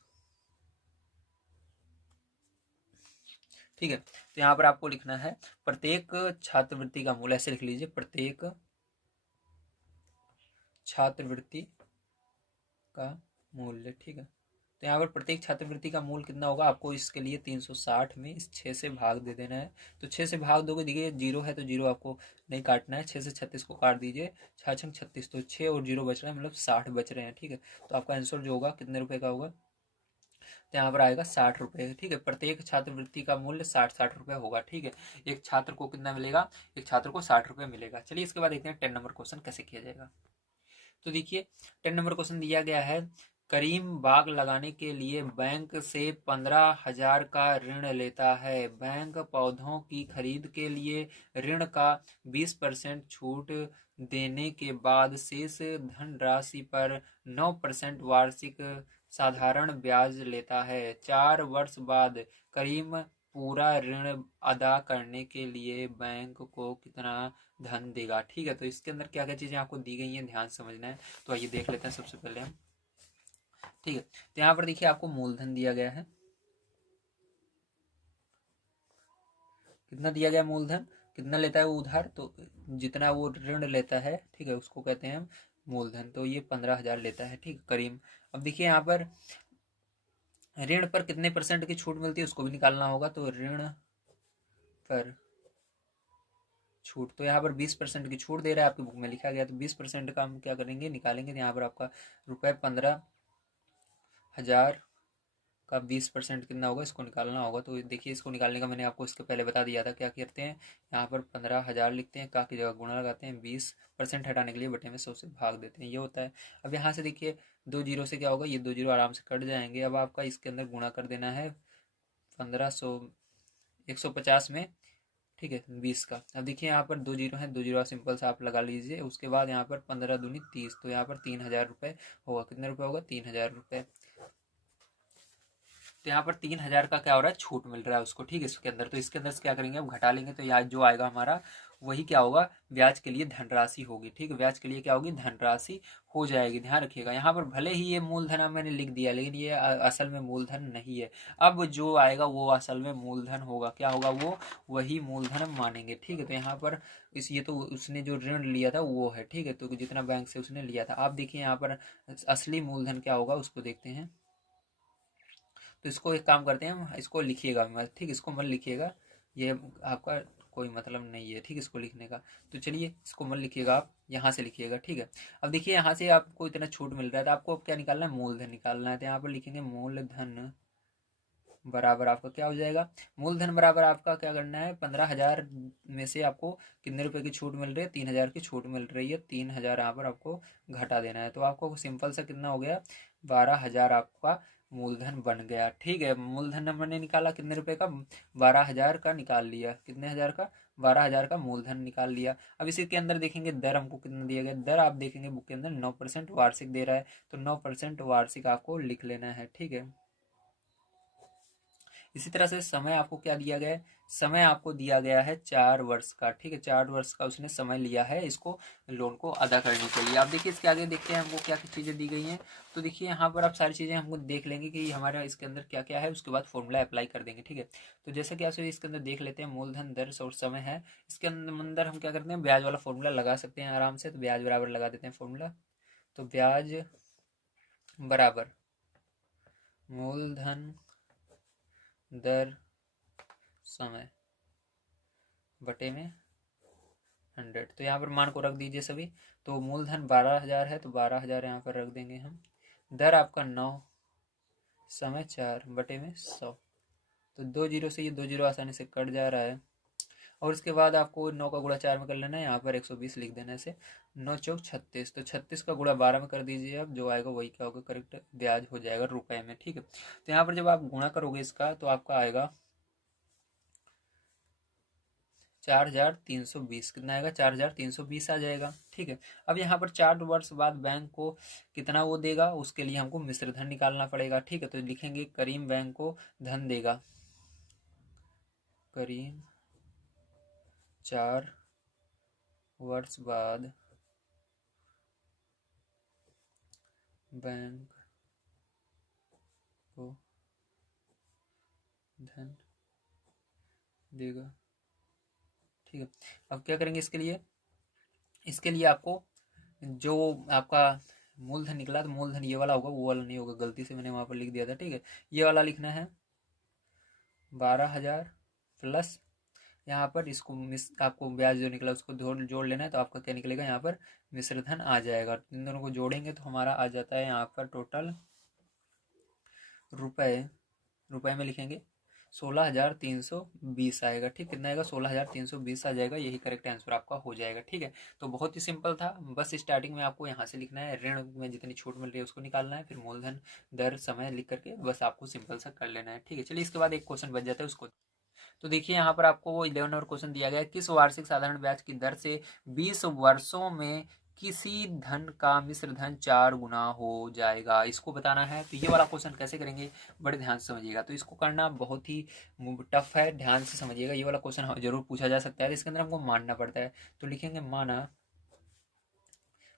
ठीक है, तो यहाँ पर आपको लिखना है प्रत्येक छात्रवृत्ति का मूल्य, ऐसे लिख लीजिए, प्रत्येक छात्रवृत्ति का मूल्य। ठीक है, तो यहाँ पर प्रत्येक छात्रवृत्ति का मूल्य कितना होगा, आपको इसके लिए 360 में इस 6 से भाग दे देना है। तो 6 से भाग दोगे, देखिए 0 है तो 0 आपको नहीं काटना है, 6 से 36 को काट दीजिए, 6 छंग 36, तो 6 और 0 बच रहा है, मतलब 60 बच रहे हैं। ठीक है, तो आपका आंसर जो होगा कितने रुपए का होगा, तो यहाँ पर आएगा 60 रुपये। ठीक है, प्रत्येक छात्रवृत्ति का मूल्य 60 रुपये होगा। ठीक है, एक छात्र को कितना मिलेगा, एक छात्र को 60 रुपये मिलेगा। चलिए इसके बाद देखते हैं 10 नंबर क्वेश्चन कैसे किया जाएगा। तो देखिए 10 नंबर क्वेश्चन दिया गया है, करीम बाग लगाने के लिए बैंक से 15,000 का ऋण लेता है। बैंक पौधों की खरीद के लिए ऋण का 20% छूट देने के बाद शेष धनराशि पर 9% वार्षिक साधारण ब्याज लेता है। 4 वर्ष बाद करीम पूरा ऋण अदा करने के लिए बैंक को कितना धन देगा। ठीक है, तो इसके अंदर क्या क्या चीजें आपको दी गई हैं, ध्यान समझना है। तो आइए देख लेते हैं सबसे पहले हम। ठीक है, तो यहाँ पर देखिए आपको मूलधन दिया गया है, कितना दिया गया मूलधन, कितना लेता है वो उधार, तो जितना वो ऋण लेता है, ठीक है, उसको कहते हैं हम मूलधन। तो ये 15,000 लेता है। ठीक, करीम। अब देखिए यहाँ पर ऋण पर कितने % की छूट मिलती है उसको भी निकालना होगा। तो ऋण पर छूट, तो यहाँ पर 20% की छूट दे रहा है, आपकी बुक में लिखा गया। तो 20% का हम क्या करेंगे, निकालेंगे। तो यहाँ पर आपका रुपये 15,000 का 20% कितना होगा, इसको निकालना होगा। तो देखिए इसको निकालने का मैंने आपको इसके पहले बता दिया था। क्या करते हैं, यहाँ पर 15,000 लिखते हैं, का की जगह गुणा लगाते हैं, 20% हटाने के लिए बटे में 100 से भाग देते हैं, ये होता है। अब यहाँ से देखिए 2 जीरो से क्या होगा, ये 2 जीरो आराम से कट जाएंगे। अब आपका इसके अंदर गुणा कर देना है 1500 150 में, ठीक है, 20 का। अब देखिए यहाँ पर 2 जीरो है, 2 जीरो सिंपल से आप लगा लीजिए। उसके बाद यहाँ पर 15 दूनी 30, तो यहाँ पर 3,000 रुपये होगा। कितने रुपये होगा, 3,000 रुपये। तो यहाँ पर 3,000 का क्या हो रहा है, छूट मिल रहा है उसको। ठीक है, इसके अंदर, तो इसके अंदर से क्या करेंगे, हम घटा लेंगे। तो यहाँ जो आएगा हमारा वही क्या होगा, ब्याज के लिए धनराशि होगी। ठीक है, ब्याज के लिए क्या होगी, धनराशि हो जाएगी। ध्यान रखिएगा, यहाँ पर भले ही ये मूलधन मैंने लिख दिया, लेकिन ये असल में मूलधन नहीं है। अब जो आएगा वो असल में मूलधन होगा। क्या होगा, वो वही मूलधन हम मानेंगे। ठीक है, तो यहाँ पर ये तो उसने जो ऋण लिया था वो है। ठीक है, तो जितना बैंक से उसने लिया था। आप देखिए यहाँ पर असली मूलधन क्या होगा उसको देखते हैं। तो इसको एक काम करते हैं, इसको लिखिएगा मत। ठीक, इसको मत लिखिएगा, ये आपका कोई मतलब नहीं है। ठीक, इसको लिखने का। तो चलिए इसको मत लिखिएगा, आप यहाँ से लिखिएगा। ठीक है, अब देखिए यहाँ से आपको इतना छूट मिल रहा है, तो आपको अब क्या निकालना है, मूलधन निकालना है। तो यहाँ पर लिखेंगे मूलधन बराबर आपका क्या हो जाएगा, मूलधन बराबर आपका क्या करना है, 15,000 में से आपको कितने रुपए की छूट मिल रही है, 3,000 की छूट मिल रही है। 3,000 यहाँ पर आपको घटा देना है। तो आपको सिंपल सा कितना हो गया, 12,000 आपका मूलधन बन गया। ठीक है, मूलधन हमने निकाला कितने रुपए का, 12,000 का निकाल लिया। कितने हजार का, 12,000 का मूलधन निकाल लिया। अब इसी के अंदर देखेंगे दर हमको कितना दिया गया, दर आप देखेंगे बुक के अंदर 9% वार्षिक दे रहा है। तो 9% वार्षिक आपको लिख लेना है। ठीक है, इसी तरह से समय आपको क्या दिया गया है, समय आपको दिया गया है 4 वर्ष का। ठीक है, 4 वर्ष का उसने समय लिया है इसको लोन को अदा करने के लिए। आप देखिए इसके आगे देखते हैं हमको क्या क्या चीज़ें दी गई हैं। तो देखिए यहाँ पर आप सारी चीज़ें हमको देख लेंगे कि हमारा इसके अंदर क्या क्या है, उसके बाद फॉर्मूला अप्लाई कर देंगे। ठीक है, तो जैसे कि आप इसके अंदर देख लेते हैं, मूलधन, दर और समय है। इसके अंदर हम क्या करते हैं, ब्याज वाला फॉर्मूला लगा सकते हैं आराम से। तो ब्याज बराबर लगा देते हैं फॉर्मूला। तो ब्याज बराबर मूलधन दर समय बटे में 100। तो यहाँ पर मान को रख दीजिए सभी। तो मूलधन 12,000 है, तो 12,000 यहाँ पर रख देंगे हम। दर आपका 9, समय 4 बटे में 100। तो 2 जीरो से ये 2 जीरो आसानी से कट जा रहा है। और उसके बाद आपको 9 का गुणा 4 में कर लेना है, यहाँ पर 120 लिख देना है इसे। 9 चौक 36, तो 36 का गुणा 12 में कर दीजिए। अब जो आएगा वही क्या होगा, करेक्ट ब्याज हो जाएगा रुपए में। ठीक है, तो यहाँ पर जब आप गुणा करोगे इसका, तो आपका आएगा 4,320। कितना आएगा, 4,320 आ जाएगा। ठीक है, अब यहाँ पर 4 वर्ष बाद बैंक को कितना वो देगा, उसके लिए हमको मिश्र धन निकालना पड़ेगा। ठीक है, तो लिखेंगे करीम बैंक को धन देगा। करीम 4 वर्ष बाद बैंक को धन देगा। ठीक है, अब क्या करेंगे इसके लिए, इसके लिए आपको जो आपका मूलधन निकला, तो मूलधन ये वाला होगा, वो वाला नहीं होगा, गलती से मैंने वहां पर लिख दिया था। ठीक है, ये वाला लिखना है 12,000 प्लस यहाँ पर इसको आपको ब्याज जो निकला उसको जोड़ लेना है। तो आपका क्या निकलेगा, यहाँ पर मिश्र धन आ जाएगा। इन दोनों को जोड़ेंगे तो हमारा आ जाता है यहाँ पर टोटल रुपए रुपए में लिखेंगे 16,320 आएगा। ठीक, कितना आएगा? 16,320 आ जाएगा। यही करेक्ट आंसर आपका हो जाएगा। ठीक है, तो बहुत ही सिंपल था। बस स्टार्टिंग में आपको यहाँ से लिखना है, ऋण में जितनी छूट मिल रही है उसको निकालना है, फिर मूलधन, दर, समय लिख करके बस आपको सिंपल सा कर लेना है। ठीक है, चलिए इसके बाद एक क्वेश्चन बच जाता है उसको। तो देखिए यहाँ पर आपको वो 11 और क्वेश्चन दिया गया है, किस वार्षिक साधारण ब्याज की दर से 20 वर्षों में किसी धन का मिश्र धन 4 गुना हो जाएगा, इसको बताना है। तो ये वाला क्वेश्चन कैसे करेंगे, बड़े ध्यान से समझिएगा। तो इसको करना बहुत ही टफ है, ध्यान से समझिएगा। ये वाला क्वेश्चन जरूर पूछा जा सकता है, इसके अंदर हमको मानना पड़ता है। तो लिखेंगे माना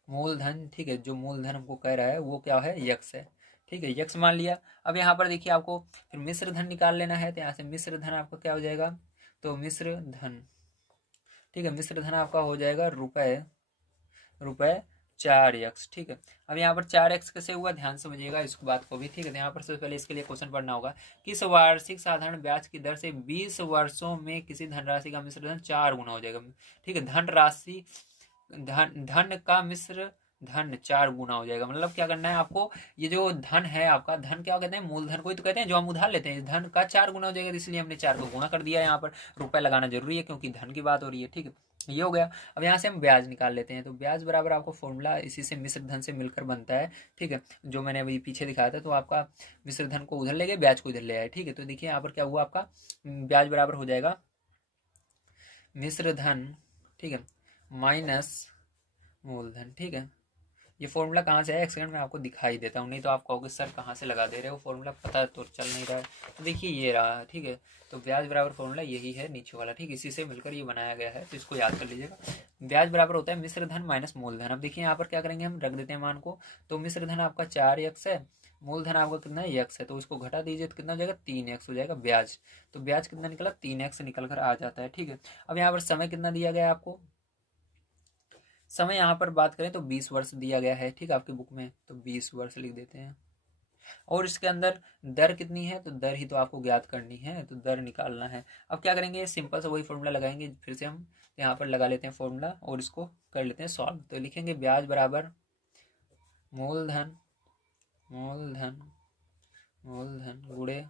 मूलधन, ठीक है, जो मूलधन हमको कह रहा है वो क्या है, यक्स है। ठीक है, यक्स मान लिया। अब यहाँ पर देखिए आपको फिर मिश्र धन निकाल लेना है, तो यहाँ से मिश्र धन आपका क्या हो जाएगा, तो मिश्र धन, ठीक है, मिश्र धन आपका हो जाएगा रुपए, रुपए 4x। ठीक है, अब यहाँ पर 4x कैसे हुआ, ध्यान समझिएगा इस बात को भी। ठीक है, तो यहाँ पर सबसे पहले इसके लिए क्वेश्चन पढ़ना होगा, किस वार्षिक साधारण ब्याज की दर से 20 वर्षों में किसी धनराशि का मिश्र धन 4 गुना हो जाएगा। ठीक है, धनराशि, धन का मिश्र धन 4 गुना हो जाएगा। मतलब क्या करना है आपको, ये जो धन है आपका, धन क्या कहते हैं, मूलधन को ही तो कहते हैं जो हम उधार लेते हैं। धन का 4 गुना हो जाएगा, इसलिए हमने 4 को गुना कर दिया है। यहाँ पर रुपए लगाना जरूरी है क्योंकि धन की बात हो रही है। ठीक है, ये हो गया। अब यहाँ से हम ब्याज निकाल लेते हैं, तो ब्याज बराबर आपको फॉर्मूला इसी से मिश्र धन से मिलकर बनता है। ठीक है, जो मैंने अभी पीछे दिखाया था, तो आपका मिश्र धन को उधर ले गए, ब्याज को इधर ले आए। ठीक है, तो देखिए यहाँ पर क्या हुआ, आपका ब्याज बराबर हो जाएगा मिश्र धन, ठीक है, माइनस मूलधन। ठीक है, ये फॉर्मूला कहाँ से है, एक सेकंड में आपको दिखाई देता हूँ, नहीं तो आप कहोगे सर कहाँ से लगा दे रहे हो, फॉर्मूला पता तो चल नहीं रहा है। तो देखिए ये रहा। ठीक है, तो ब्याज बराबर फॉर्मूला यही है नीचे वाला। ठीक, इसी से मिलकर ये बनाया गया है, तो इसको याद कर लीजिएगा। ब्याज बराबर होता है मिश्र धन माइनस मूलधन। अब देखिए यहाँ पर क्या करेंगे, हम रख देते हैं मान को। तो मिश्र धन आपका 4x है, मूलधन आपका कितना है, x है, तो इसको घटा दीजिए तो कितना हो जाएगा, 3x हो जाएगा ब्याज। तो ब्याज कितना निकला, 3x निकल कर आ जाता है। ठीक है, अब यहाँ पर समय कितना दिया गया है आपको, समय यहाँ पर बात करें तो 20 वर्ष दिया गया है। ठीक है, आपकी बुक में, तो 20 वर्ष लिख देते हैं। और इसके अंदर दर कितनी है, तो दर ही तो आपको ज्ञात करनी है, तो दर निकालना है। अब क्या करेंगे, सिंपल से वही फॉर्मूला लगाएंगे, फिर से हम यहाँ पर लगा लेते हैं फॉर्मूला और इसको कर लेते हैं सॉल्व। तो लिखेंगे ब्याज बराबर मूलधन, मूलधन, मूलधन गुणे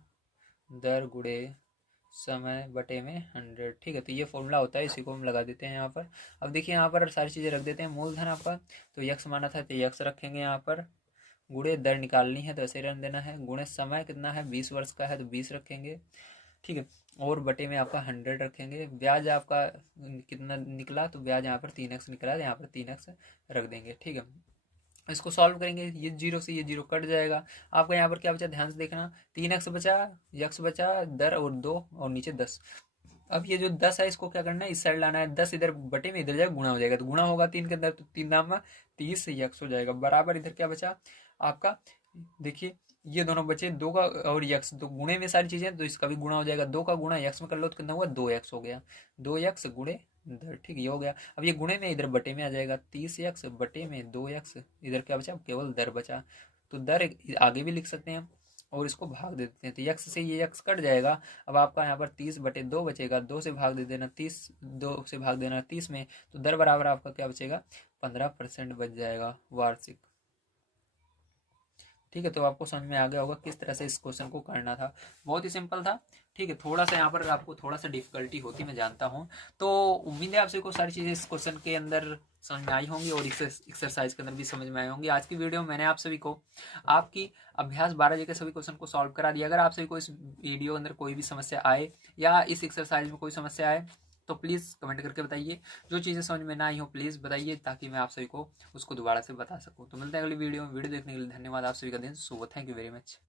दर गुणे समय बटे में 100। ठीक है, तो ये फॉर्मूला होता है, इसी को हम लगा देते हैं यहाँ पर। अब देखिए यहाँ पर सारी चीज़ें रख देते हैं। मूलधन आपका तो यक्स माना था, तो यक्स रखेंगे यहाँ पर, गुणे दर निकालनी है तो ऐसे रन देना है, गुणे समय कितना है, 20 वर्ष का है तो 20 रखेंगे। ठीक है, और बटे में आपका 100 रखेंगे। ब्याज आपका कितना निकला, तो ब्याज यहाँ पर 3x निकला, यहाँ पर 3x रख देंगे। ठीक है, इसको सॉल्व करेंगे, ये जीरो से ये जीरो कट जाएगा। आपका यहाँ पर क्या बचा, ध्यान से देखना, 3x बचा, यक्स बचा, दर और 2 और नीचे 10। अब ये जो 10 है इसको क्या करना है, इस साइड लाना है, 10 इधर बटे में इधर जाएगा, गुणा हो जाएगा, तो गुणा होगा 3 के अंदर, तो 3 दाम में 30 यक्स हो जाएगा, बराबर इधर क्या बचा आपका, देखिए ये दोनों बचे, 2 का और यक्स, तो गुणे में सारी चीजें, तो इसका भी गुणा हो जाएगा, 2 का गुणा यक्स में कर लो तो कितना हुआ, 2x हो गया, 2x गुणे दर। ठीक, ये हो गया। अब ये गुणे में इधर बटे में आ जाएगा, 30x बटे में 2x, इधर क्या बचा, केवल दर बचा, तो दर आगे भी लिख सकते हैं हम, और इसको भाग दे देते हैं, तो यक्स से ये यक्स कट जाएगा। अब आपका यहाँ पर 30/2 बचेगा, 2 से भाग दे देना 30, 2 से भाग देना 30 में, तो दर बराबर आपका क्या बचेगा, 15% बच जाएगा वार्षिक। ठीक है, तो आपको समझ में आ गया होगा किस तरह से इस क्वेश्चन को करना था, बहुत ही सिंपल था। ठीक है, थोड़ा सा यहाँ पर आपको थोड़ा सा डिफिकल्टी होती मैं जानता हूँ, तो उम्मीद है आपसे को सारी चीज़ें इस क्वेश्चन के अंदर समझ में आई होंगी और एक्सरसाइज के अंदर भी समझ में आई होंगी। आज की वीडियो में मैंने आप सभी को आपकी अभ्यास 12 के सभी क्वेश्चन को सॉल्व करा दिया। अगर आप सभी को इस वीडियो के अंदर कोई भी समस्या आए या इस एक्सरसाइज में कोई समस्या आए तो प्लीज़ कमेंट करके बताइए। जो चीज़ें समझ में ना आई हो प्लीज़ बताइए, ताकि मैं आप सभी को उसको दोबारा से बता सकूँ। तो मिलते हैं अगली वीडियो में। वीडियो देखने के लिए धन्यवाद। आप सभी का दिन शुभ हो। Thank you very much.